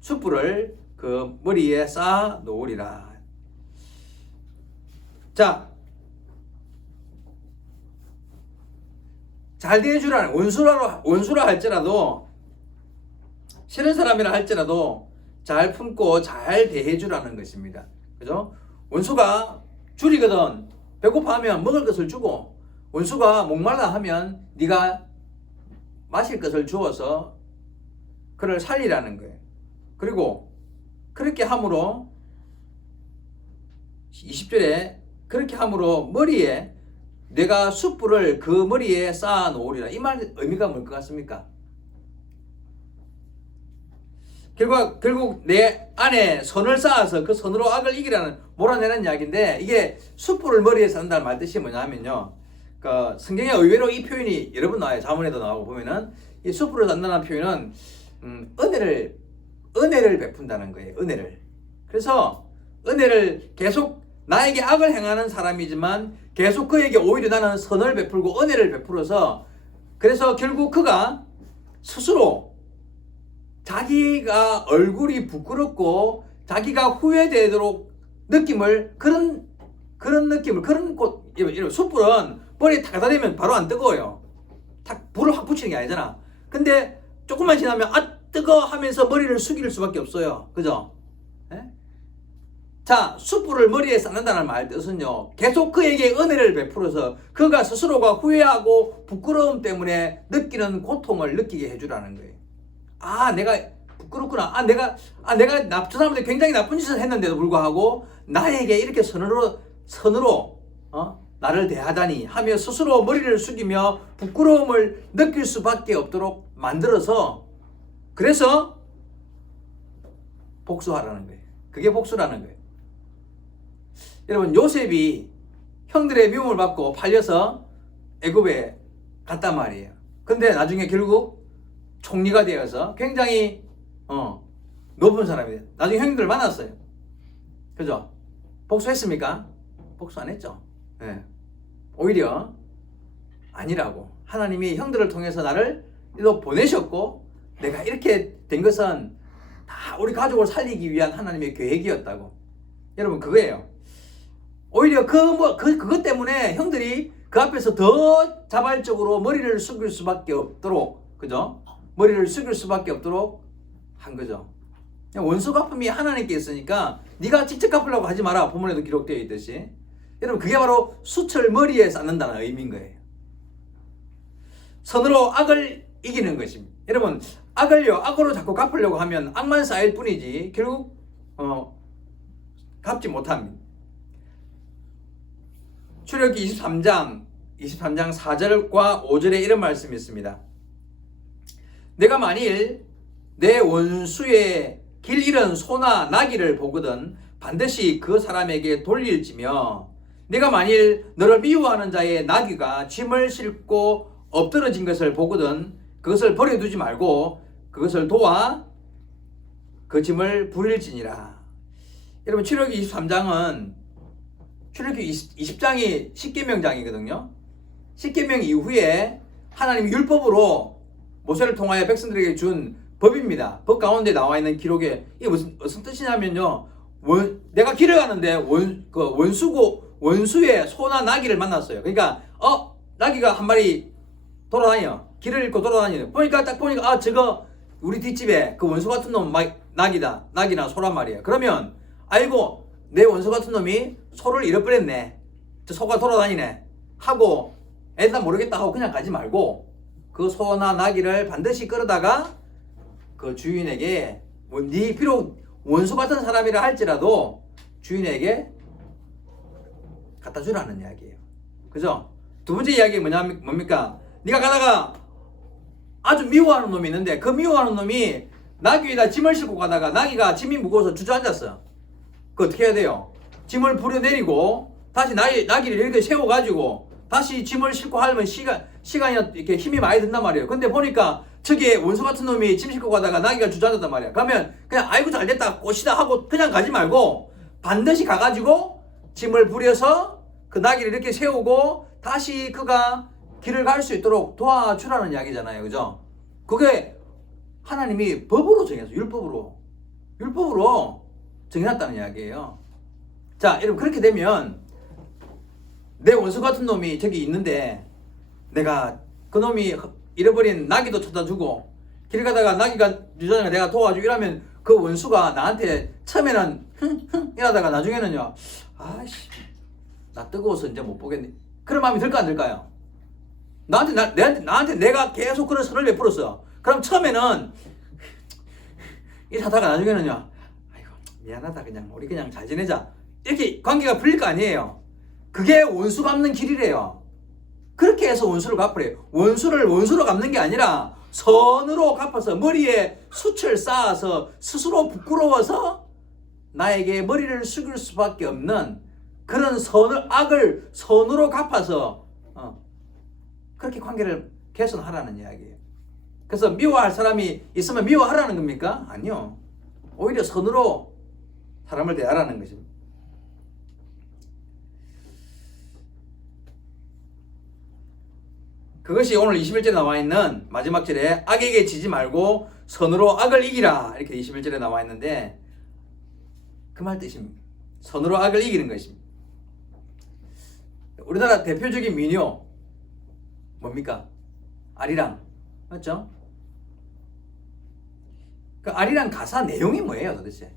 숯불을 그 머리에 쌓아 놓으리라. 자, 잘 대해주라는 원수라 할지라도 싫은 사람이라 할지라도 잘 품고 잘 대해주라는 것입니다. 그죠? 원수가 줄이거든 배고파하면 먹을 것을 주고 원수가 목말라 하면 네가 마실 것을 주어서 그를 살리라는 거예요. 그리고 그렇게 함으로 20절에 그렇게 함으로 머리에 내가 숯불을 그 머리에 쌓아 놓으리라. 이 말 의미가 뭘 것 같습니까? 결국 내 안에 선을 쌓아서 그 선으로 악을 이기라는 몰아내는 이야기인데 이게 숯불을 머리에 쌓는다는 말 뜻이 뭐냐면요. 그 성경에 의외로 이 표현이 여러 번 나와요. 자문에도 나오고 보면은 이 숯불을 쌓는다는 표현은 은혜를 베푼다는 거예요. 은혜를. 그래서 은혜를 계속 나에게 악을 행하는 사람이지만 계속 그에게 오히려 나는 선을 베풀고 은혜를 베풀어서 그래서 결국 그가 스스로 자기가 얼굴이 부끄럽고 자기가 후회되도록 느낌을 그런 느낌을 이런 숯불은 머리에 탁 갖다 대면 바로 안 뜨거워요. 탁 불을 확 붙이는 게 아니잖아. 근데 조금만 지나면 뜨거 하면서 머리를 숙일 수밖에 없어요. 그죠? 에? 자, 숯불을 머리에 쌓는다는 말 뜻은요, 계속 그에게 은혜를 베풀어서 그가 스스로가 후회하고 부끄러움 때문에 느끼는 고통을 느끼게 해주라는 거예요. 아, 내가 부끄럽구나. 내가 저 사람들 굉장히 나쁜 짓을 했는데도 불구하고 나에게 이렇게 선으로 나를 대하다니 하며 스스로 머리를 숙이며 부끄러움을 느낄 수밖에 없도록 만들어서 그래서 복수하라는 거예요. 그게 복수라는 거예요. 여러분, 요셉이 형들의 미움을 받고 팔려서 애굽에 갔단 말이에요. 근데 나중에 결국 총리가 되어서 굉장히 높은 사람이에요. 나중에 형들 만났어요. 그죠? 복수했습니까? 복수 안 했죠. 네. 오히려 아니라고. 하나님이 형들을 통해서 나를 보내셨고 내가 이렇게 된 것은 다 우리 가족을 살리기 위한 하나님의 계획이었다고. 여러분, 그거예요. 오히려 그것 때문에 형들이 그 앞에서 더 자발적으로 머리를 숙일 수밖에 없도록, 그죠? 머리를 숙일 수밖에 없도록 한 거죠. 원수 갚음이 하나님께 있으니까 네가 직접 갚으려고 하지 마라. 본문에도 기록되어 있듯이. 여러분, 그게 바로 숯을 머리에 쌓는다는 의미인 거예요. 선으로 악을 이기는 것입니다. 여러분, 악으로 자꾸 갚으려고 하면 악만 쌓일 뿐이지 결국 갚지 못합니다. 출애굽기 23장 4절과 5절에 이런 말씀이 있습니다. 내가 만일 내 원수의 길 잃은 소나 나귀를 보거든 반드시 그 사람에게 돌릴지며 내가 만일 너를 미워하는 자의 나귀가 짐을 싣고 엎드러진 것을 보거든 그것을 버려두지 말고 그것을 도와 그 짐을 부릴지니라. 여러분, 출애굽기 23장은 출애굽기 20장이 십계명장이거든요. 십계명 이후에 하나님 율법으로 모세를 통하여 백성들에게 준 법입니다. 법 가운데 나와 있는 기록에 이게 무슨 뜻이냐면요. 내가 길을 가는데 원수의 소나 나귀를 만났어요. 그러니까 나귀가 한 마리 돌아다녀. 길을 잃고 돌아다니네. 딱 보니까 저거 우리 뒷집에 그 원수 같은 놈 나귀나 소란 말이에요. 그러면 아이고 내 원수 같은 놈이 소를 잃어버렸네. 저 소가 돌아다니네 하고 애들 모르겠다 하고 그냥 가지 말고 그 소나 나귀를 반드시 끌어다가 그 주인에게 네 비록 원수 같은 사람이라 할지라도 주인에게 갖다 주라는 이야기예요. 그죠? 두 번째 이야기 뭡니까? 네가 가다가 아주 미워하는 놈이 있는데 그 미워하는 놈이 나귀 위에다 짐을 싣고 가다가 나귀가 짐이 무거워서 주저앉았어. 그 어떻게 해야 돼요? 짐을 부려내리고 다시 나귀를 이렇게 세워가지고 다시 짐을 싣고 하려면 시간이 이렇게 힘이 많이 든단 말이에요. 근데 보니까 저기에 원수 같은 놈이 짐 싣고 가다가 나귀가 주저앉았단 말이야. 그러면 그냥 아이고 잘됐다 꽃이다 하고 그냥 가지 말고 반드시 가가지고 짐을 부려서 그 나귀를 이렇게 세우고 다시 그가 길을 갈 수 있도록 도와주라는 이야기잖아요. 그죠? 그게 하나님이 법으로 정해서 율법으로 정해놨다는 이야기예요. 자, 여러분 그렇게 되면 내 원수 같은 놈이 저기 있는데 내가 그 놈이 잃어버린 나귀도 찾아주고 길 가다가 나귀가 유전자 내가 도와주고 이러면 그 원수가 나한테 처음에는 흥흥 이러다가 나중에는요 아이씨 나 뜨거워서 이제 못 보겠네 그런 마음이 들까 안 들까요? 나한테 내가 계속 그런 선을 베풀었어. 그럼 처음에는 이렇게 하다가 나중에는요 아이고 미안하다 그냥 우리 그냥 잘 지내자 이렇게 관계가 풀릴 거 아니에요. 그게 원수 갚는 길이래요. 그렇게 해서 원수를 갚으래요. 원수를 원수로 갚는 게 아니라 선으로 갚아서 머리에 숯을 쌓아서 스스로 부끄러워서 나에게 머리를 숙일 수밖에 없는 그런 악을 선으로 갚아서 그렇게 관계를 개선하라는 이야기예요. 그래서 미워할 사람이 있으면 미워하라는 겁니까? 아니요. 오히려 선으로 사람을 대하라는 것입니다. 그것이 오늘 21절에 나와 있는 마지막 절에 악에게 지지 말고 선으로 악을 이기라 이렇게 21절에 나와 있는데 그 말 뜻입니다. 선으로 악을 이기는 것입니다. 우리나라 대표적인 민요 뭡니까? 아리랑 맞죠? 그 아리랑 가사 내용이 뭐예요 도대체?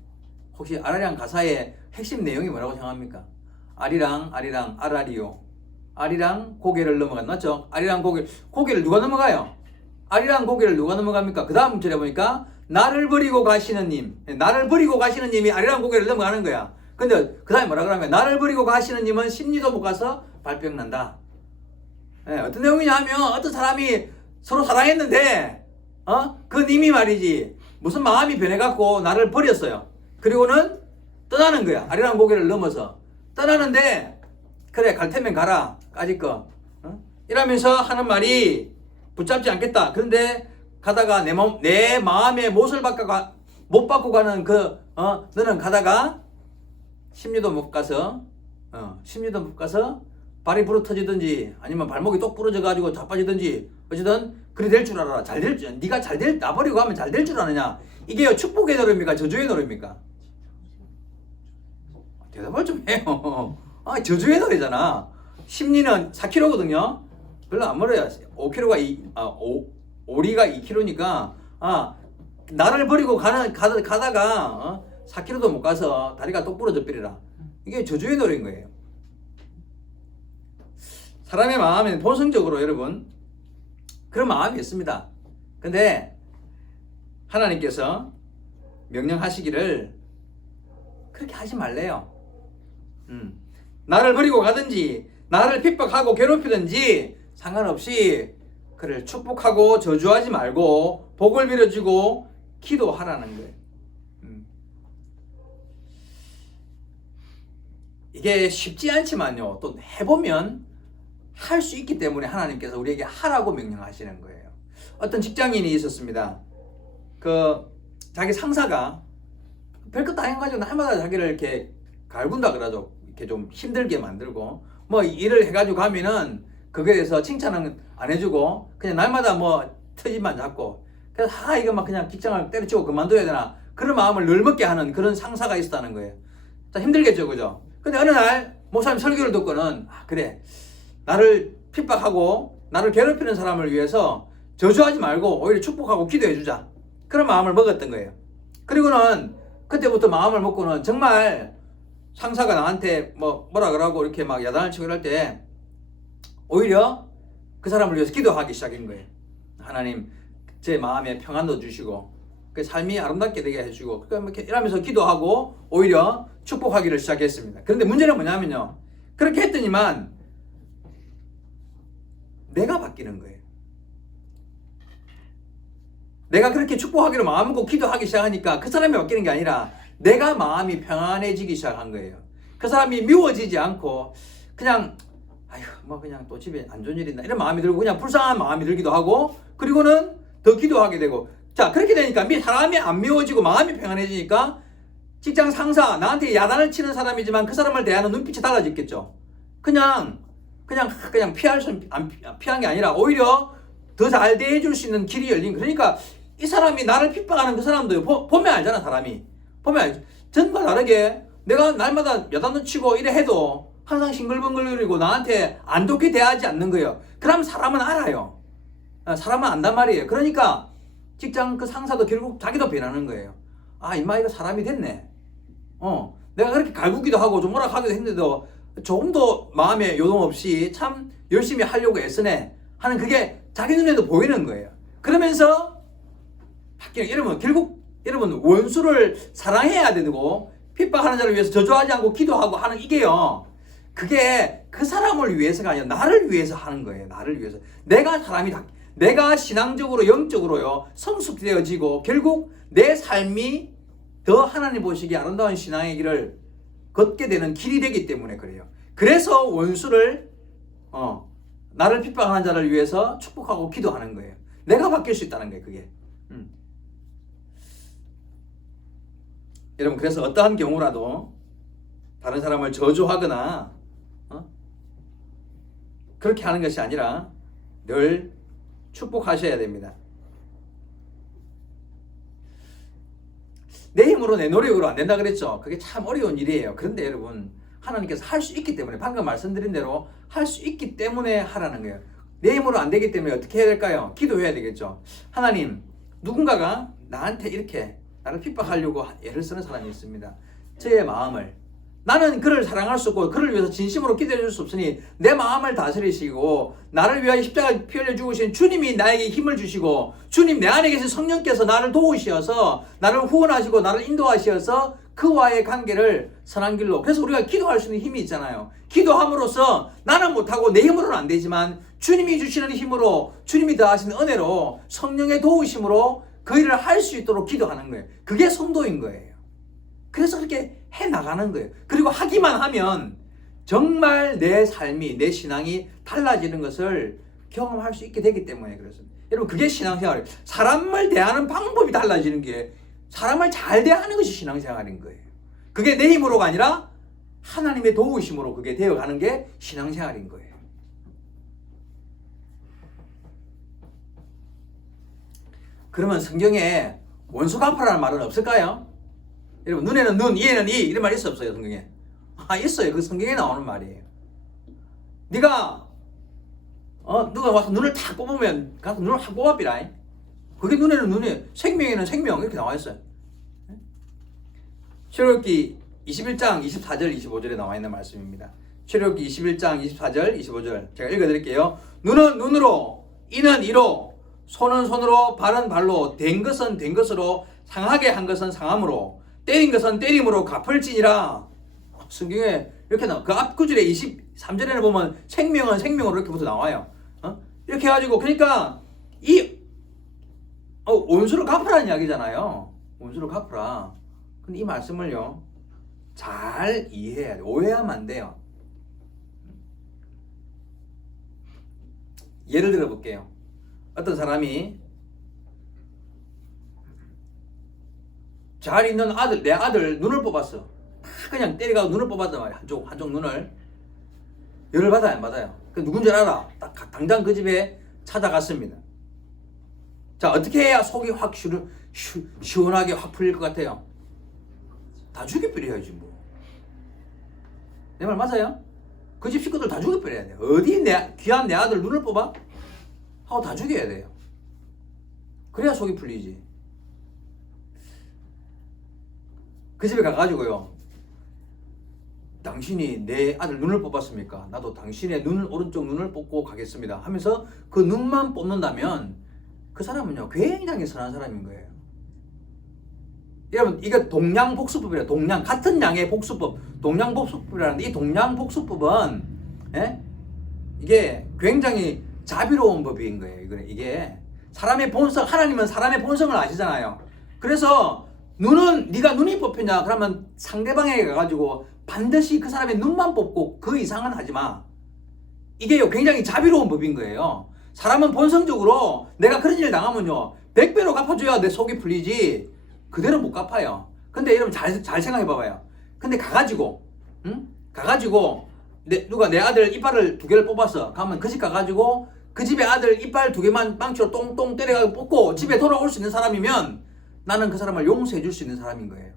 혹시 아리랑 가사의 핵심 내용이 뭐라고 생각합니까? 아리랑 아리랑 아라리요 아리랑 고개를 넘어간 맞죠? 아리랑 고개를 누가 넘어가요? 아리랑 고개를 누가 넘어갑니까? 그 다음 절에 보니까 나를 버리고 가시는 님 나를 버리고 가시는 님이 아리랑 고개를 넘어가는 거야. 근데 그 다음에 뭐라 그러면 나를 버리고 가시는 님은 심리도 못 가서 발병 난다. 네, 어떤 내용이냐 하면 어떤 사람이 서로 사랑했는데 그 님이 말이지 무슨 마음이 변해갖고 나를 버렸어요. 그리고는 떠나는 거야. 아리랑 고개를 넘어서 떠나는데 그래 갈 테면 가라 까짓거 이러면서 하는 말이 붙잡지 않겠다. 그런데 가다가 내 마음의 못을 못 받고 가는 너는 가다가 심리도 못 가서 발이 부러터지든지 아니면 발목이 똑 부러져 가지고 자빠지든지 어쨌든 그리 될 줄 알아라. 네가 나버리고 가면 잘 될 줄 아느냐. 이게 축복의 노래입니까? 저주의 노래입니까? 대답을 좀 해요. 저주의 노래잖아. 심리는 4kg거든요. 별로 안 멀어요. 5kg가 오리가 2kg니까 나를 버리고 가다가 4kg도 못 가서 다리가 똑 부러져 버리라. 이게 저주의 노래인 거예요. 사람의 마음에는 본성적으로 여러분 그런 마음이 있습니다. 근데 하나님께서 명령하시기를 그렇게 하지 말래요. 나를 버리고 가든지 나를 핍박하고 괴롭히든지 상관없이 그를 축복하고 저주하지 말고 복을 빌어주고 기도하라는 거예요. 이게 쉽지 않지만요. 또 해보면 할 수 있기 때문에 하나님께서 우리에게 하라고 명령하시는 거예요. 어떤 직장인이 있었습니다. 자기 상사가 별것 다 해가지고 날마다 자기를 이렇게 갈군다 그러죠. 이렇게 좀 힘들게 만들고 뭐 일을 해가지고 가면은 그거에 대해서 칭찬은 안 해주고 그냥 날마다 뭐 터집만 잡고 그래서 이거 막 그냥 직장을 때려치고 그만둬야 되나 그런 마음을 늘 먹게 하는 그런 상사가 있었다는 거예요. 자, 힘들겠죠, 그죠? 근데 어느 날 목사님 설교를 듣고는 그래 나를 핍박하고 나를 괴롭히는 사람을 위해서 저주하지 말고 오히려 축복하고 기도해 주자 그런 마음을 먹었던 거예요. 그리고는 그때부터 마음을 먹고는 정말 상사가 나한테 뭐라 그러고 이렇게 막 야단을 치고 이럴 때 오히려 그 사람을 위해서 기도하기 시작한 거예요. 하나님 제 마음에 평안도 주시고 그 삶이 아름답게 되게 해주고 이러면서 기도하고 오히려 축복하기를 시작했습니다. 그런데 문제는 뭐냐면요. 그렇게 했더니만 내가 바뀌는 거예요. 내가 그렇게 축복하기로 마음먹고 기도하기 시작하니까 그 사람이 바뀌는 게 아니라 내가 마음이 평안해지기 시작한 거예요. 그 사람이 미워지지 않고 그냥 아휴 뭐 그냥 또 집에 안 좋은 일 있나 이런 마음이 들고 그냥 불쌍한 마음이 들기도 하고 그리고는 더 기도하게 되고 자 그렇게 되니까 사람이 안 미워지고 마음이 평안해지니까 직장 상사 나한테 야단을 치는 사람이지만 그 사람을 대하는 눈빛이 달라졌겠죠. 그냥 피한 게 아니라 오히려 더 잘 대해줄 수 있는 길이 열린 그러니까 이 사람이 나를 핍박하는 그 사람도 보면 알잖아. 사람이 보면 알지. 전과 다르게 내가 날마다 야단을 치고 이래 해도 항상 싱글벙글거리고 나한테 안 좋게 대하지 않는 거예요. 그럼 사람은 알아요. 사람은 안단 말이에요. 그러니까 직장 그 상사도 결국 자기도 변하는 거예요. 아 임마 이거 사람이 됐네. 내가 그렇게 갈구기도 하고 좀 오락하기도 했는데도 조금도 마음에 요동 없이 참 열심히 하려고 애쓰네 하는 그게 자기 눈에도 보이는 거예요. 그러면서 바뀌는 여러분 결국 여러분 원수를 사랑해야 되고 핍박하는 자를 위해서 저주하지 않고 기도하고 하는 이게요. 그게 그 사람을 위해서가 아니라 나를 위해서 하는 거예요. 나를 위해서. 내가 신앙적으로 영적으로요 성숙되어지고 결국 내 삶이 더 하나님 보시기에 아름다운 신앙의 길을 걷게 되는 길이 되기 때문에 그래요. 그래서 원수를 나를 핍박하는 자를 위해서 축복하고 기도하는 거예요. 내가 바뀔 수 있다는 거예요. 그게. 여러분 그래서 어떠한 경우라도 다른 사람을 저주하거나 그렇게 하는 것이 아니라 늘 축복하셔야 됩니다. 내 힘으로 내 노력으로 안 된다 그랬죠. 그게 참 어려운 일이에요. 그런데 여러분 하나님께서 할 수 있기 때문에 방금 말씀드린 대로 할 수 있기 때문에 하라는 거예요. 내 힘으로 안 되기 때문에 어떻게 해야 될까요? 기도해야 되겠죠. 하나님 누군가가 나한테 이렇게 나를 핍박하려고 애를 쓰는 사람이 있습니다. 저의 마음을 나는 그를 사랑할 수 없고 그를 위해서 진심으로 기도해 줄 수 없으니 내 마음을 다스리시고 나를 위하여 십자가 피 흘려 죽으신 주님이 나에게 힘을 주시고 주님 내 안에 계신 성령께서 나를 도우시어서 나를 후원하시고 나를 인도하시어서 그와의 관계를 선한 길로 그래서 우리가 기도할 수 있는 힘이 있잖아요. 기도함으로써 나는 못하고 내 힘으로는 안 되지만 주님이 주시는 힘으로 주님이 더하시는 은혜로 성령의 도우심으로 그 일을 할 수 있도록 기도하는 거예요. 그게 성도인 거예요. 그래서 그렇게 해나가는 거예요. 그리고 하기만 하면 정말 내 삶이 내 신앙이 달라지는 것을 경험할 수 있게 되기 때문에 그렇습니다. 여러분 그게 신앙생활이에요. 사람을 대하는 방법이 달라지는 게 사람을 잘 대하는 것이 신앙생활인 거예요. 그게 내 힘으로가 아니라 하나님의 도우심으로 그게 되어가는 게 신앙생활인 거예요. 그러면 성경에 원수 갚으라는 말은 없을까요? 여러분 눈에는 눈, 이에는 이 이런 말 있어 없어요 성경에? 있어요. 그 성경에 나오는 말이에요. 네가 누가 와서 눈을 탁 뽑으면 가서 눈을 확 뽑아비라. 그게 눈에는 눈이 생명에는 생명 이렇게 나와 있어요. 출애굽기 21장 24절 25절에 나와 있는 말씀입니다. 출애굽기 21장 24절 25절 제가 읽어드릴게요. 눈은 눈으로 이는 이로 손은 손으로 발은 발로 된 것은 된 것으로 상하게 한 것은 상함으로 때린 것은 때림으로 갚을지니라. 성경에 이렇게 나와. 그 앞 구절에 23절에는 보면 생명은 생명으로 이렇게부터 나와요. 이렇게 해가지고 그러니까 이 원수를 갚으라는 이야기잖아요. 원수를 갚으라. 근데 이 말씀을요 잘 이해해야 돼요. 오해하면 안 돼요. 예를 들어 볼게요. 어떤 사람이 잘 있는 아들, 내 아들 눈을 뽑았어. 그냥 때려가고 눈을 뽑았단 말이야. 한쪽 눈을. 열을 받아요, 안 받아요? 그 누군지 알아. 딱 당장 그 집에 찾아갔습니다. 자, 어떻게 해야 속이 확 시원하게 확 풀릴 것 같아요? 다 죽여버려야지 뭐. 내 말 맞아요? 그 집 식구들 다 죽여버려야 돼요. 어디 귀한 내 아들 눈을 뽑아? 하고 다 죽여야 돼요. 그래야 속이 풀리지. 그 집에 가가지고요. 당신이 내 아들 눈을 뽑았습니까? 나도 당신의 오른쪽 눈을 뽑고 가겠습니다. 하면서 그 눈만 뽑는다면 그 사람은요 굉장히 선한 사람인 거예요. 여러분 이거 동양복수법이래요. 같은 양의 복수법, 동양복수법이라는데 이 동양복수법은 이게 굉장히 자비로운 법인 거예요. 이게 사람의 본성, 하나님은 사람의 본성을 아시잖아요. 그래서 네가 눈이 뽑혔냐? 그러면 상대방에게 가가지고 반드시 그 사람의 눈만 뽑고 그 이상은 하지 마. 이게요, 굉장히 자비로운 법인 거예요. 사람은 본성적으로 내가 그런 일 당하면요, 100배로 갚아줘야 내 속이 풀리지 그대로 못 갚아요. 근데 여러분 잘 생각해 봐봐요. 근데 가가지고 누가 내 아들 이빨을 2개를 뽑았어. 가면 그 집 가가지고 그 집의 아들 이빨 2개만 망치로 똥똥 때려가지고 뽑고 집에 돌아올 수 있는 사람이면 나는 그 사람을 용서해 줄 수 있는 사람인 거예요.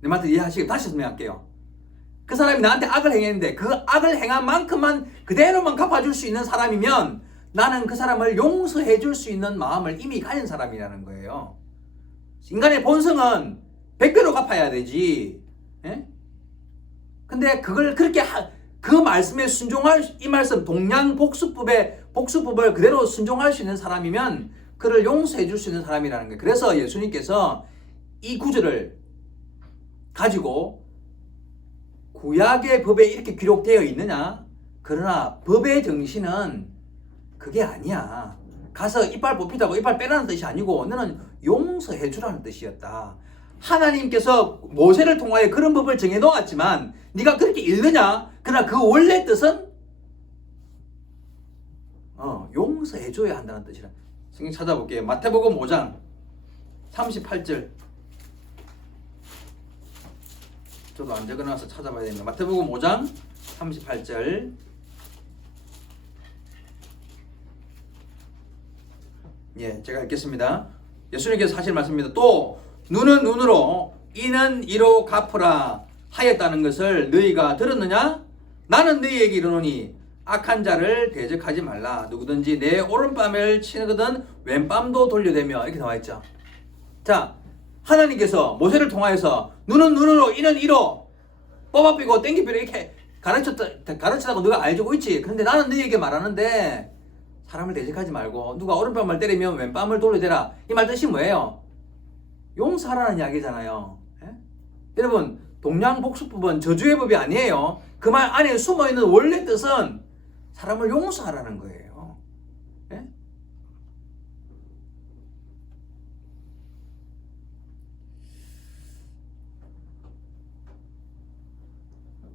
내 말을 이해하시게 다시 설명할게요. 그 사람이 나한테 악을 행했는데 그 악을 행한 만큼만 그대로만 갚아줄 수 있는 사람이면 나는 그 사람을 용서해 줄 수 있는 마음을 이미 가진 사람이라는 거예요. 인간의 본성은 100배로 갚아야 되지. 예? 근데 그걸 그렇게 그 말씀에 순종할, 이 말씀 복수법을 그대로 순종할 수 있는 사람이면 그를 용서해 줄 수 있는 사람이라는 거예요. 그래서 예수님께서 이 구절을 가지고 구약의 법에 이렇게 기록되어 있느냐? 그러나 법의 정신은 그게 아니야. 가서 이빨 뽑히자고 이빨 빼라는 뜻이 아니고 너는 용서해 주라는 뜻이었다. 하나님께서 모세를 통하여 그런 법을 정해 놓았지만 네가 그렇게 읽느냐? 그러나 그 원래 뜻은 용서해 줘야 한다는 뜻이라. 성경 찾아볼게요. 마태복음 5장 38절. 저도 안 적어놔서 찾아봐야 됩니다. 마태복음 5장 38절. 예, 제가 읽겠습니다. 예수님께서 하실 말씀입니다. 또 눈은 눈으로 이는 이로 갚으라 하였다는 것을 너희가 들었느냐? 나는 너희에게 이르노니 악한 자를 대적하지 말라. 누구든지 내 오른뺨을 치거든 왼뺨도 돌려대며, 이렇게 나와 있죠. 자, 하나님께서 모세를 통하여서 눈은 눈으로 이는 이로 뽑아삐고 땡기삐로 이렇게 가르치다고 너가 알고 있지. 그런데 나는 너희에게 말하는데 사람을 대적하지 말고 누가 오른뺨을 때리면 왼뺨을 돌려대라. 이 말 뜻이 뭐예요? 용서하라는 이야기잖아요. 예? 여러분, 동양복수법은 저주의 법이 아니에요. 그 말 안에 숨어있는 원래 뜻은 사람을 용서하라는 거예요. 예?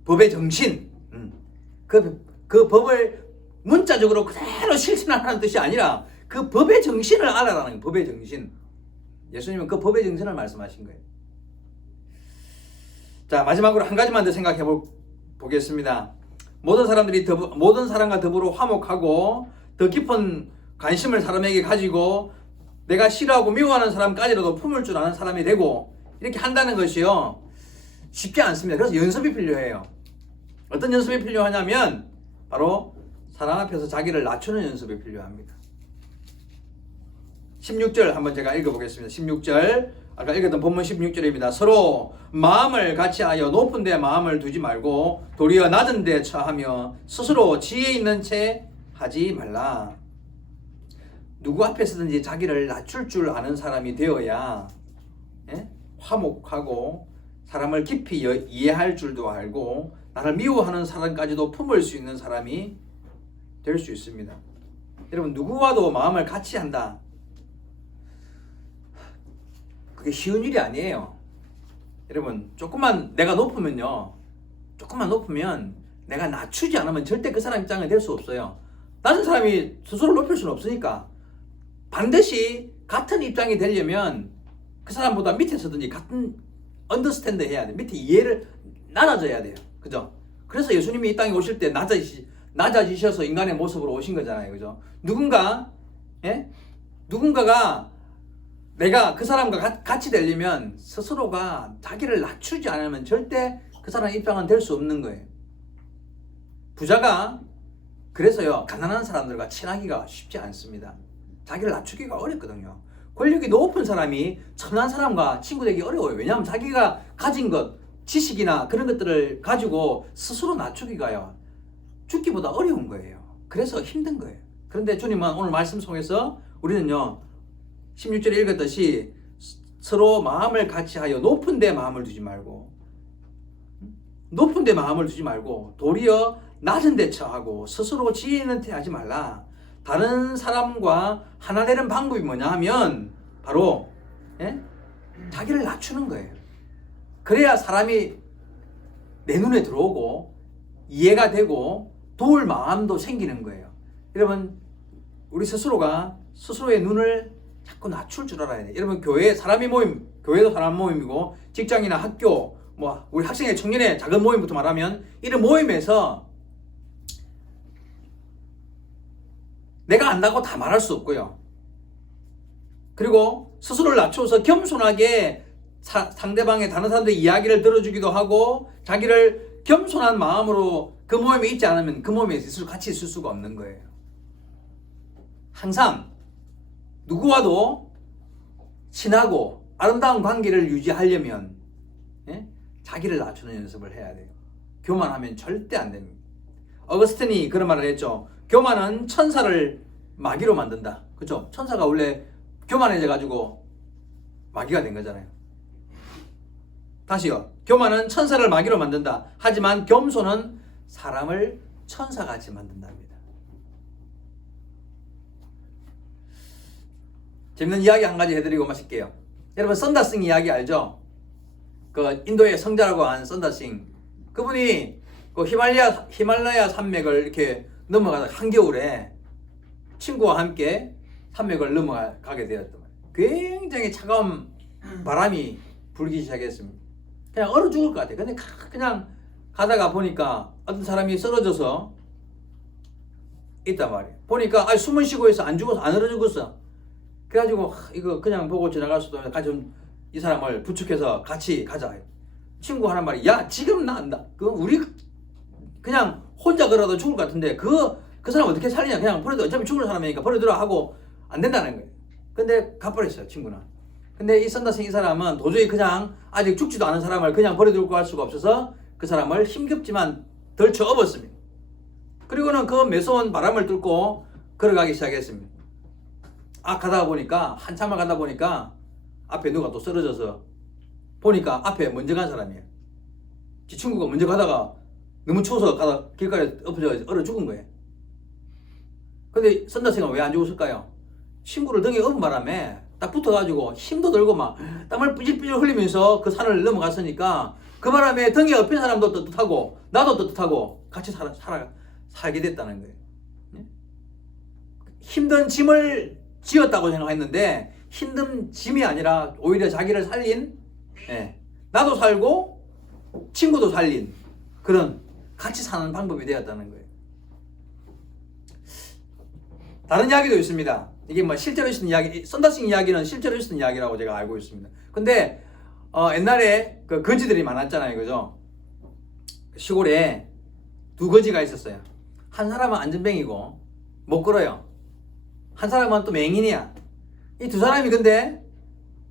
법의 정신, 그 법을 문자적으로 그대로 실천하라는 뜻이 아니라 그 법의 정신을 알아라는 거예요. 법의 정신. 예수님은 그 법의 정신을 말씀하신 거예요. 자, 마지막으로 한 가지만 더 생각해 보겠습니다. 모든 사람과 더불어 화목하고 더 깊은 관심을 사람에게 가지고 내가 싫어하고 미워하는 사람까지라도 품을 줄 아는 사람이 되고 이렇게 한다는 것이요, 쉽지 않습니다. 그래서 연습이 필요해요. 어떤 연습이 필요하냐면 바로 사람 앞에서 자기를 낮추는 연습이 필요합니다. 16절 한번 제가 읽어보겠습니다. 16절, 아까 읽었던 본문 16절입니다. 서로 마음을 같이하여 높은 데 마음을 두지 말고 도리어 낮은 데 처하며 스스로 지혜 있는 채 하지 말라. 누구 앞에서든지 자기를 낮출 줄 아는 사람이 되어야 화목하고 사람을 깊이 이해할 줄도 알고 나를 미워하는 사람까지도 품을 수 있는 사람이 될 수 있습니다. 여러분, 누구와도 마음을 같이 한다. 그게 쉬운 일이 아니에요. 여러분, 조금만 높으면 내가 낮추지 않으면 절대 그 사람 입장이 될 수 없어요. 낮은 사람이 스스로 높일 수는 없으니까 반드시 같은 입장이 되려면 그 사람보다 밑에서든지 같은 언더스탠드 해야 돼. 밑에 이해를 나눠줘야 돼요. 그죠? 그래서 예수님이 이 땅에 오실 때 낮아지셔서 인간의 모습으로 오신 거잖아요. 그죠? 누군가가 내가 그 사람과 같이 되려면 스스로가 자기를 낮추지 않으면 절대 그 사람 입장은 될 수 없는 거예요. 부자가 그래서요, 가난한 사람들과 친하기가 쉽지 않습니다. 자기를 낮추기가 어렵거든요. 권력이 높은 사람이 천한 사람과 친구 되기 어려워요. 왜냐하면 자기가 가진 것, 지식이나 그런 것들을 가지고 스스로 낮추기가요, 죽기보다 어려운 거예요. 그래서 힘든 거예요. 그런데 주님은 오늘 말씀 속에서 우리는요, 16절에 읽었듯이 서로 마음을 같이하여 높은 데 마음을 두지 말고 도리어 낮은 데 처하고 스스로 지혜 있는 태 하지 말라. 다른 사람과 하나 되는 방법이 뭐냐 하면 바로 자기를 낮추는 거예요. 그래야 사람이 내 눈에 들어오고 이해가 되고 도울 마음도 생기는 거예요. 여러분, 우리 스스로가 스스로의 눈을 자꾸 낮출 줄 알아야 돼요. 여러분, 교회도 사람 모임이고 직장이나 학교, 뭐 우리 학생의 청년의 작은 모임부터 말하면 이런 모임에서 내가 안다고 다 말할 수 없고요. 그리고 스스로를 낮춰서 겸손하게 상대방의 다른 사람들의 이야기를 들어주기도 하고 자기를 겸손한 마음으로 그 모임에 있지 않으면 그 모임에 같이 있을 수가 없는 거예요. 항상 누구와도 친하고 아름다운 관계를 유지하려면 자기를 낮추는 연습을 해야 돼요. 교만하면 절대 안 됩니다. 어거스틴이 그런 말을 했죠. 교만은 천사를 마귀로 만든다. 그렇죠? 천사가 원래 교만해져 가지고 마귀가 된 거잖아요. 다시요. 교만은 천사를 마귀로 만든다. 하지만 겸손은 사람을 천사같이 만든답니다. 재밌는 이야기 한 가지 해드리고 마실게요. 여러분, 선다싱 이야기 알죠? 그 인도의 성자라고 하는 선다싱. 그분이 그 히말라야 산맥을 이렇게 넘어가다 한겨울에 친구와 함께 산맥을 넘어가게 되었단 말이에요. 굉장히 차가운 바람이 불기 시작했습니다. 그냥 얼어 죽을 것 같아요. 근데 그냥 가다가 보니까 어떤 사람이 쓰러져서 있단 말이에요. 보니까 숨을 쉬고 있어. 안 죽었어. 안 얼어 죽었어. 그래가지고 이거 그냥 보고 지나갈 수도 없는데 같이 이 사람을 부축해서 같이 가자. 친구 하는 말이, 야, 지금 나간다. 우리 그냥 혼자 걸어도 죽을 것 같은데 그 사람 어떻게 살리냐. 그냥 버려도 어차피 죽을 사람이니까 버려두라 하고 안 된다는 거예요. 근데 가버렸어요, 친구는. 근데 이 선다생 이 사람은 도저히 그냥 아직 죽지도 않은 사람을 그냥 버려두고 할 수가 없어서 그 사람을 힘겹지만 덜쳐 업었습니다. 그리고는 그 매서운 바람을 뚫고 걸어가기 시작했습니다. 가다 보니까 한참을 가다 보니까 앞에 누가 또 쓰러져서 보니까 앞에 먼저 간 사람이에요. 지 친구가 먼저 가다가 너무 추워서 가다 길가에 엎어져 얼어 죽은 거예요. 근데 선다생은 왜 안 죽었을까요? 친구를 등에 업은 바람에 딱 붙어가지고 힘도 들고 막 땀을 삐질삐질 흘리면서 그 산을 넘어갔으니까 그 바람에 등에 엎인 사람도 떳떳하고 나도 떳떳하고 같이 살게 됐다는 거예요. 힘든 짐을 지었다고 생각했는데 힘든 짐이 아니라 오히려 자기를 살린, 나도 살고 친구도 살린 그런 같이 사는 방법이 되었다는 거예요. 다른 이야기도 있습니다. 이게 뭐 실제로 있었던 이야기, 선다싱 이야기는 실제로 있었던 이야기라고 제가 알고 있습니다. 근데 옛날에 그 거지들이 많았잖아요, 그죠? 시골에 두 거지가 있었어요. 한 사람은 안전뱅이고 못 걸어요. 한 사람은 또 맹인이야. 이 두 사람이 근데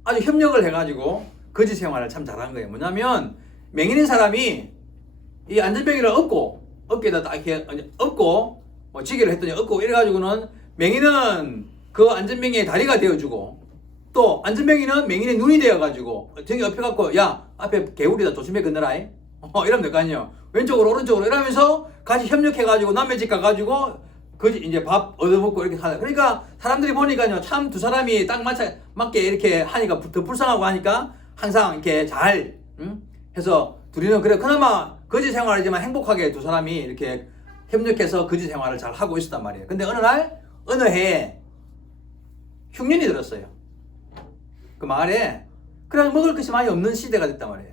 아주 협력을 해가지고 거지 생활을 참 잘한 거예요. 뭐냐면 맹인인 사람이 이 안전뱅이를 업고 어깨에다 딱 이렇게 업고 뭐 지게를 했더니 업고 이래가지고는 맹인은 그 안전뱅이의 다리가 되어주고 또 안전뱅이는 맹인의 눈이 되어가지고 등에 업혀갖고, 야, 앞에 개구리다 조심해 건너라 이러면 될 거 아니에요. 왼쪽으로 오른쪽으로 이러면서 같이 협력해가지고 남의 집 가가지고 거지 이제 밥 얻어먹고 이렇게 하는. 그러니까 사람들이 보니까요, 참 두 사람이 딱 맞게 이렇게 하니까 더 불쌍하고 하니까 항상 이렇게 잘 해서 둘이는 그래 그나마 거지 생활이지만 행복하게 두 사람이 이렇게 협력해서 거지 생활을 잘 하고 있었단 말이에요. 근데 어느 해에 흉년이 들었어요. 그 마을에. 그래서 먹을 것이 많이 없는 시대가 됐단 말이에요.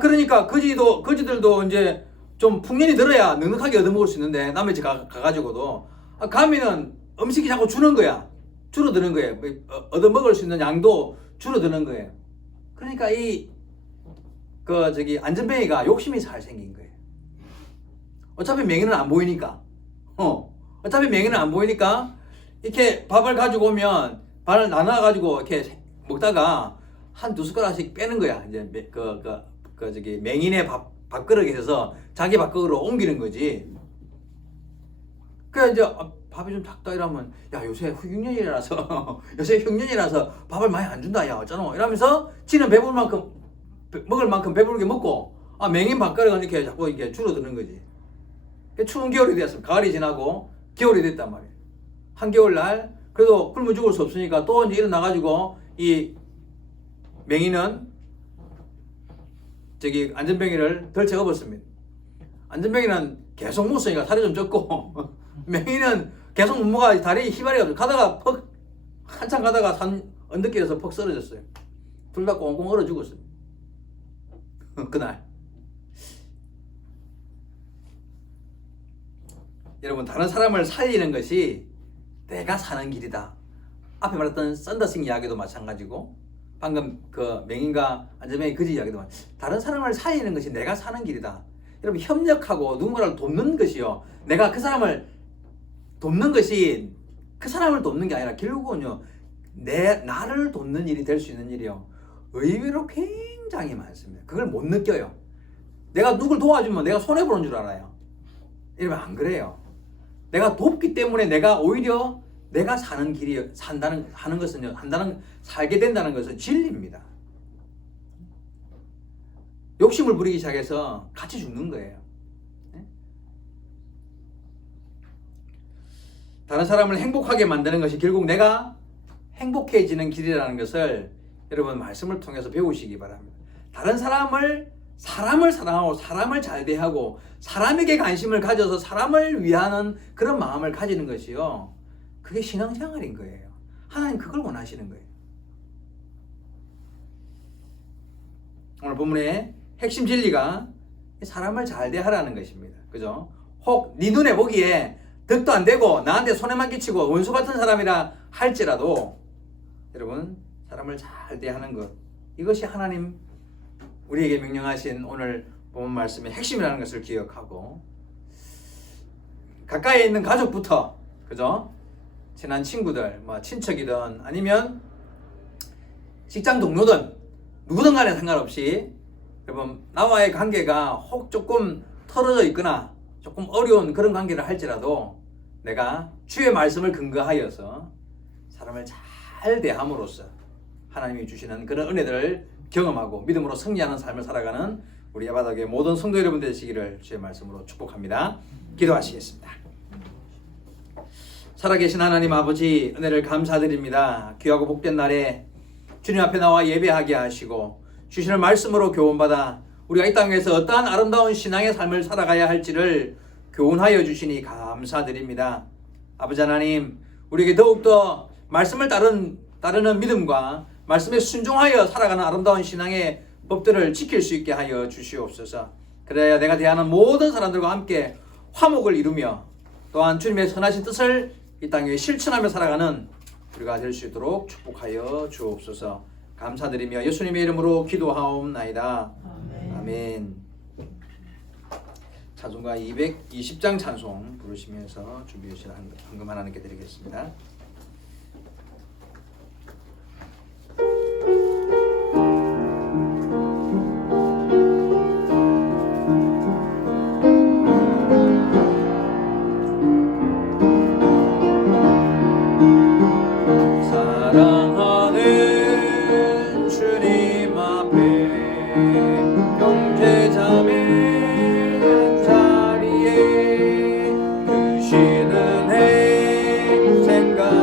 그러니까 거지들도 이제 좀 풍년이 들어야 넉넉하게 얻어먹을 수 있는데 남의 집 가가지고도 가면은 음식이 자꾸 주는 거야. 줄어드는 거예요. 얻어먹을 수 있는 양도 줄어드는 거예요. 그러니까 안전뱅이가 욕심이 잘 생긴 거예요. 어차피 맹인은 안 보이니까. 어차피 맹인은 안 보이니까 이렇게 밥을 가지고 오면 밥을 나눠가지고 이렇게 먹다가 한두 숟가락씩 빼는 거야. 이제 맹인의 밥그릇에서 자기 밥그릇으로 옮기는 거지. 그래 이제 밥이 좀 작다 이러면, 야, 요새 흉년이라서 밥을 많이 안 준다, 야, 어쩌노 이러면서 지는 먹을 만큼 배부르게 먹고 맹인 밥그릇은 이렇게 자꾸 이렇게 줄어드는 거지. 추운 겨울이 되었어. 가을이 지나고 겨울이 됐단 말이에요. 한겨울날 그래도 굶어 죽을 수 없으니까 또 이제 일어나가지고 이 맹인은 저기 안전뱅이를 덜쳐 업었습니다. 안전뱅이는 계속 묻으니까 살이 좀 쪘고 맹인은 계속 못 먹어 다리 희발해가지고 가다가 퍽 한참 가다가 산 언덕길에서 퍽 쓰러졌어요. 둘 다 꽁꽁 얼어 죽었어요. 그날. 여러분 다른 사람을 살리는 것이 내가 사는 길이다. 앞에 말했던 썬더싱 이야기도 마찬가지고 방금 그 맹인과 안전뱅이 그지 이야기도 마찬가지고 다른 사람을 살리는 것이 내가 사는 길이다. 여러분 협력하고 누군가를 돕는 것이요. 내가 그 사람을 돕는 것이 그 사람을 돕는 게 아니라 결국은요. 나를 돕는 일이 될 수 있는 일이요. 의외로 굉장히 많습니다. 그걸 못 느껴요. 내가 누굴 도와주면 내가 손해보는 줄 알아요. 이러면 안 그래요. 내가 돕기 때문에 내가 오히려 내가 사는 길이 하는 것은요. 살게 된다는 것은 진리입니다. 욕심을 부리기 시작해서 같이 죽는 거예요. 다른 사람을 행복하게 만드는 것이 결국 내가 행복해지는 길이라는 것을 여러분 말씀을 통해서 배우시기 바랍니다. 다른 사람을 사랑하고 사람을 잘 대하고 사람에게 관심을 가져서 사람을 위하는 그런 마음을 가지는 것이요. 그게 신앙생활인 거예요. 하나님 그걸 원하시는 거예요. 오늘 본문의 핵심 진리가 사람을 잘 대하라는 것입니다. 그죠? 혹 네 눈에 보기에 덕도 안 되고 나한테 손해만 끼치고 원수 같은 사람이라 할지라도 여러분 사람을 잘 대하는 것 이것이 하나님 우리에게 명령하신 오늘 본문 말씀의 핵심이라는 것을 기억하고 가까이 있는 가족부터 그죠? 친한 친구들 뭐 친척이든 아니면 직장 동료든 누구든 간에 상관없이 여러분 나와의 관계가 혹 조금 털어져 있거나 조금 어려운 그런 관계를 할지라도 내가 주의 말씀을 근거하여서 사람을 잘 대함으로써 하나님이 주시는 그런 은혜들을 경험하고 믿음으로 승리하는 삶을 살아가는 우리 예바닥의 모든 성도 여러분 되시기를 주의 말씀으로 축복합니다. 기도하시겠습니다. 살아계신 하나님 아버지 은혜를 감사드립니다. 귀하고 복된 날에 주님 앞에 나와 예배하게 하시고 주시는 말씀으로 교훈받아 우리가 이 땅에서 어떠한 아름다운 신앙의 삶을 살아가야 할지를 교훈하여 주시니 감사드립니다. 아버지 하나님 우리에게 더욱더 말씀을 따르는 믿음과 말씀에 순종하여 살아가는 아름다운 신앙의 법들을 지킬 수 있게 하여 주시옵소서. 그래야 내가 대하는 모든 사람들과 함께 화목을 이루며 또한 주님의 선하신 뜻을 이 땅에 실천하며 살아가는 우리가 될 수 있도록 축복하여 주옵소서. 감사드리며 예수님의 이름으로 기도하옵나이다. 아멘. 찬송가 220장 찬송 부르시면서 준비해 주신 헌금 하나님께 드리겠습니다. 사랑하는 주님 앞에 형제자매 자리에 주시는 해 생각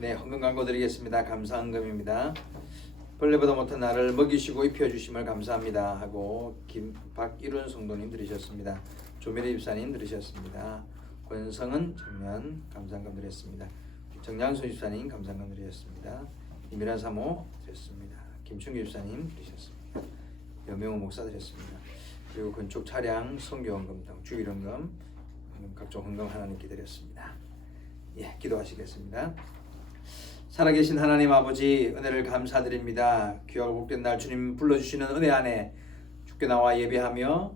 네, 헌금 광고 드리겠습니다. 감사 헌금입니다. 벌레보다 못한 나를 먹이시고 입혀주심을 감사합니다 하고 박일훈 성도님 드리셨습니다. 조미래 집사님 드리셨습니다. 권성은 청년 감사헌금 드렸습니다. 정양수 집사님 감사헌금 드렸습니다. 이미란 사모 드렸습니다. 김충규 집사님 드리셨습니다. 여명호 목사 드렸습니다. 그리고 건축 차량 선교헌금 등 주일헌금 각종 헌금 하나님께 드렸습니다. 예, 기도하시겠습니다. 살아계신 하나님 아버지, 은혜를 감사드립니다. 귀하고 복된 날 주님 불러주시는 은혜 안에 주께 나와 예배하며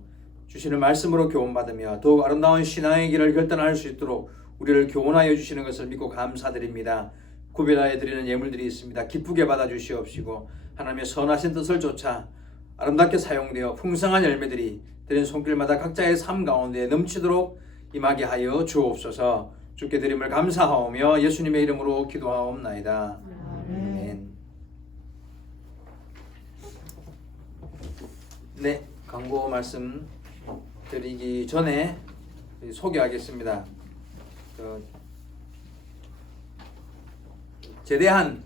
주시는 말씀으로 교훈받으며 더욱 아름다운 신앙의 길을 결단할 수 있도록 우리를 교훈하여 주시는 것을 믿고 감사드립니다. 구별하여 드리는 예물들이 있습니다. 기쁘게 받아주시옵시고 하나님의 선하신 뜻을 쫓아 아름답게 사용되어 풍성한 열매들이 드린 손길마다 각자의 삶 가운데 넘치도록 임하게 하여 주옵소서. 주께 드림을 감사하오며 예수님의 이름으로 기도하옵나이다. 아멘. 네, 광고 말씀 드리기 전에 소개하겠습니다. 제대한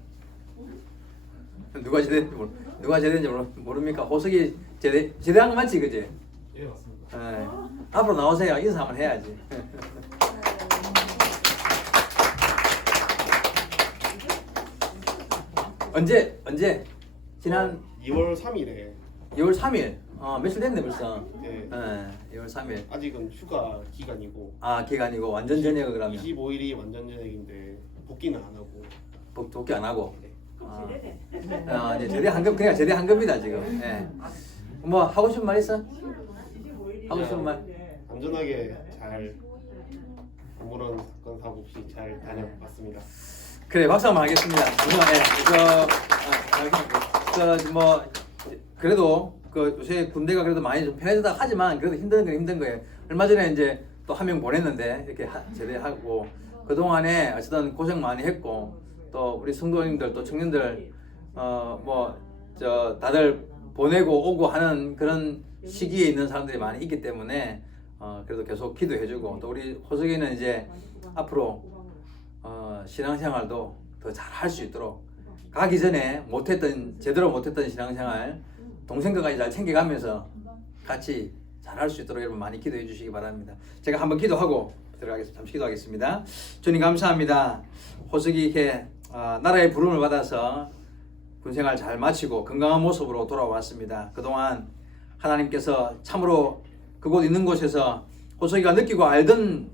누가 제대인지 모릅니까? 호석이 제대한 거 맞지, 그지? 예, 맞습니다. 네. 앞으로 나오세요. 인사 한번 해야지. 언제? 지난 2월 3일에 2월 3일. 며칠 됐네 벌써. 네, 2월 3일. 아직은 휴가 기간이고 기간이고 완전 전역을 그러면 25일이 완전 전역인데 복귀는 안 하고 복귀 안 하고. 네. 이제 제대 한급 그냥 제대 한급이다 지금. 예. 뭐 하고 싶은 말 있어? 하고 싶은 말? 안전하게 잘 아무런 사건 사고 없이 잘 다녀봤습니다. 그래, 박수 한번 하겠습니다. 뭐 그래도 요새 군대가 그래도 많이 좀 편해졌다 하지만 그래도 힘든 건 힘든 거예요. 얼마 전에 이제 또 한 명 보냈는데 이렇게 제대하고 그 동안에 어쨌든 고생 많이 했고 또 우리 성도님들 또 청년들 다들 보내고 오고 하는 그런 시기에 있는 사람들이 많이 있기 때문에 그래도 계속 기도해주고 또 우리 호석이는 이제 앞으로 신앙생활도 더 잘 할 수 있도록 가기 전에 제대로 못했던 신앙생활 동생들까지 잘 챙겨가면서 같이 잘 할 수 있도록 여러분 많이 기도해 주시기 바랍니다. 제가 한번 기도하고 들어가겠습니다. 잠시 기도하겠습니다. 주님 감사합니다. 호석이 이렇게 나라의 부름을 받아서 군생활 잘 마치고 건강한 모습으로 돌아왔습니다. 그동안 하나님께서 참으로 그곳 있는 곳에서 호석이가 느끼고 알던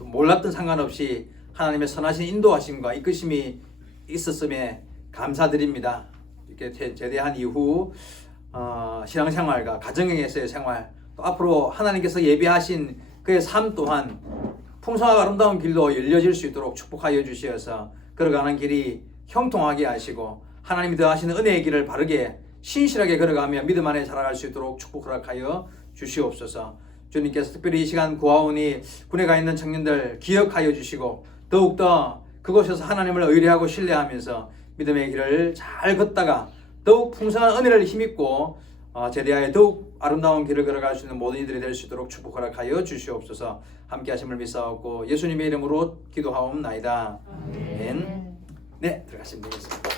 몰랐던 상관없이 하나님의 선하신 인도하심과 이끄심이 있었음에 감사드립니다. 이렇게 제대한 이후 신앙생활과 가정에서의 생활 또 앞으로 하나님께서 예비하신 그의 삶 또한 풍성하고 아름다운 길로 열려질 수 있도록 축복하여 주시어서 걸어가는 길이 형통하게 하시고 하나님이 더하시는 은혜의 길을 바르게 신실하게 걸어가며 믿음 안에 자라갈 수 있도록 축복 허락하여 주시옵소서. 주님께서 특별히 이 시간 구하오니 군에 가 있는 청년들 기억하여 주시고 더욱더 그곳에서 하나님을 의뢰하고 신뢰하면서 믿음의 길을 잘 걷다가 더욱 풍성한 은혜를 힘입고 제대하여 더욱 아름다운 길을 걸어갈 수 있는 모든 이들이 될 수 있도록 축복 허락하여 주시옵소서. 함께 하심을 믿사옵고 예수님의 이름으로 기도하옵나이다. 아멘. 네, 들어가시면 되겠습니다.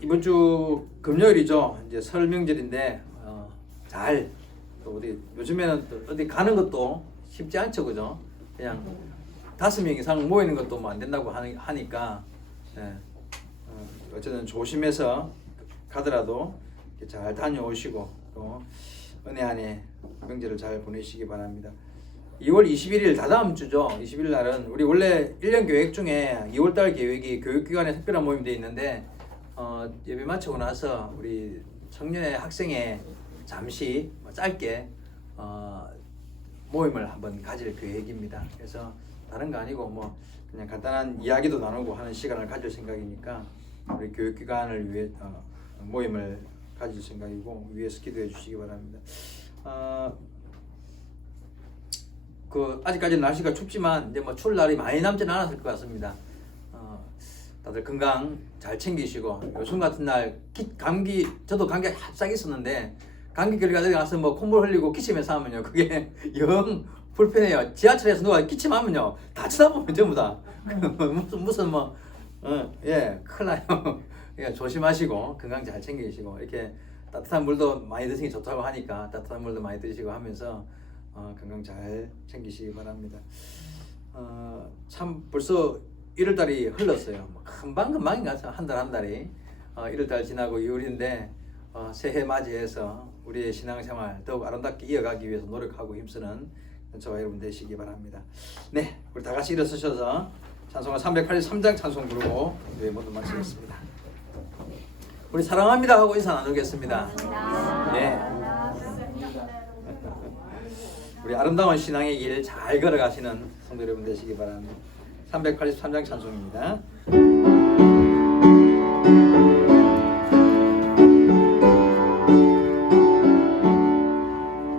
이번 주 금요일이죠. 이제 설 명절인데 잘 또 요즘에는 또 어디 가는 것도 쉽지 않죠, 그죠? 그냥 5명 이상 모이는 것도 뭐 안 된다고 하니까 어쨌든 조심해서 가더라도 잘 다녀오시고 또 은혜 안에 명절을 잘 보내시기 바랍니다. 2월 21일 다다음 주죠. 20일 날은 우리 원래 1년 계획 중에 2월달 계획이 교육기관에 특별한 모임이 돼 있는데 예배 마치고 나서 우리 청년회 학생회 잠시 짧게 모임을 한번 가질 계획입니다. 그래서 다른 거 아니고 뭐 그냥 간단한 이야기도 나누고 하는 시간을 가질 생각이니까 우리 교육기관을 위해 모임을 가질 생각이고 위에서 기도해 주시기 바랍니다. 아직까지는 날씨가 춥지만 이제 뭐 추울 날이 많이 남지는 않았을 것 같습니다. 다들 건강 잘 챙기시고 요즘 같은 날 감기 저도 감기가 싹 있었는데 감기 걸리가 가서 뭐 콧물 흘리고 기침해서 하면요 그게 영 불편해요. 지하철에서 누가 기침하면요 다 쳐다보면 전부 다 무슨 뭐 큰일 나요. 예, 조심하시고 건강 잘 챙기시고 이렇게 따뜻한 물도 많이 드시는 게 좋다고 하니까 따뜻한 물도 많이 드시고 하면서 건강 잘 챙기시기 바랍니다. 참 벌써 1월달이 흘렀어요. 금방금방인 것 같아요. 한 달이 1월달 지나고 2월인데 새해 맞이해서 우리의 신앙생활 더욱 아름답게 이어가기 위해서 노력하고 힘쓰는 저와 여러분 되시기 바랍니다. 네, 우리 다 같이 일어서셔서 찬송가 383장 찬송 부르고 우리 모두 마치겠습니다. 우리 사랑합니다 하고 인사 나누겠습니다. 네. 우리 아름다운 신앙의 길 잘 걸어가시는 성도 여러분 되시기 바랍니다. 383장 찬송입니다.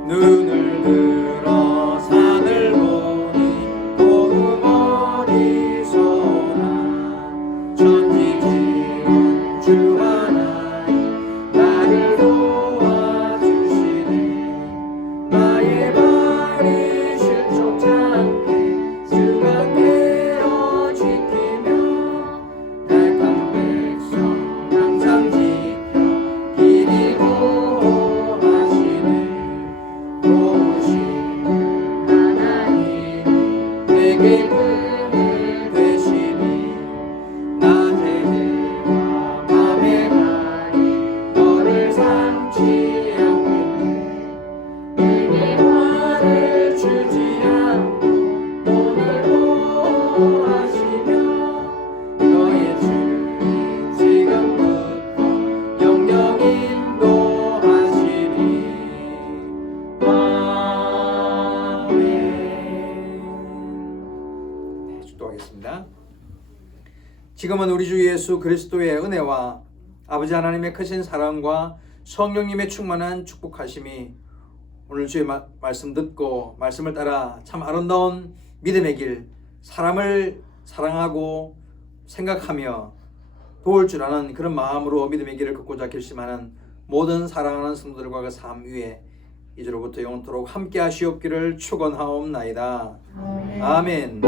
눈을 들어 산을 보니 도움 어디서나 천지 지은 주 하나님 나를 도와주시네. 나의 발이 실족치 않게 주가 깨어 지키며 택한 백성 항상 지켜 길이 보호하시네. 도우시는 하나님 내게 끈을 되시니 낮의 해와 밤의 달이 너를 삼지 않겠네. 내게 화를 주지 않고 오늘 보호하시며 너의 주님 지금부터 영영 인도하시리. 아멘. 네, 축도하겠습니다. 지금은 우리 주 예수 그리스도의 은혜와 아버지 하나님의 크신 사랑과 성령님의 충만한 축복하심이 오늘 주의 말씀 듣고 말씀을 따라 참 아름다운 믿음의 길, 사람을 사랑하고 생각하며 도울 줄 아는 그런 마음으로 믿음의 길을 걷고자 결심하는 모든 사랑하는 성도들과 그 삶 위에 이제로부터 영원토록 함께 하시옵기를 축원하옵나이다. 아멘.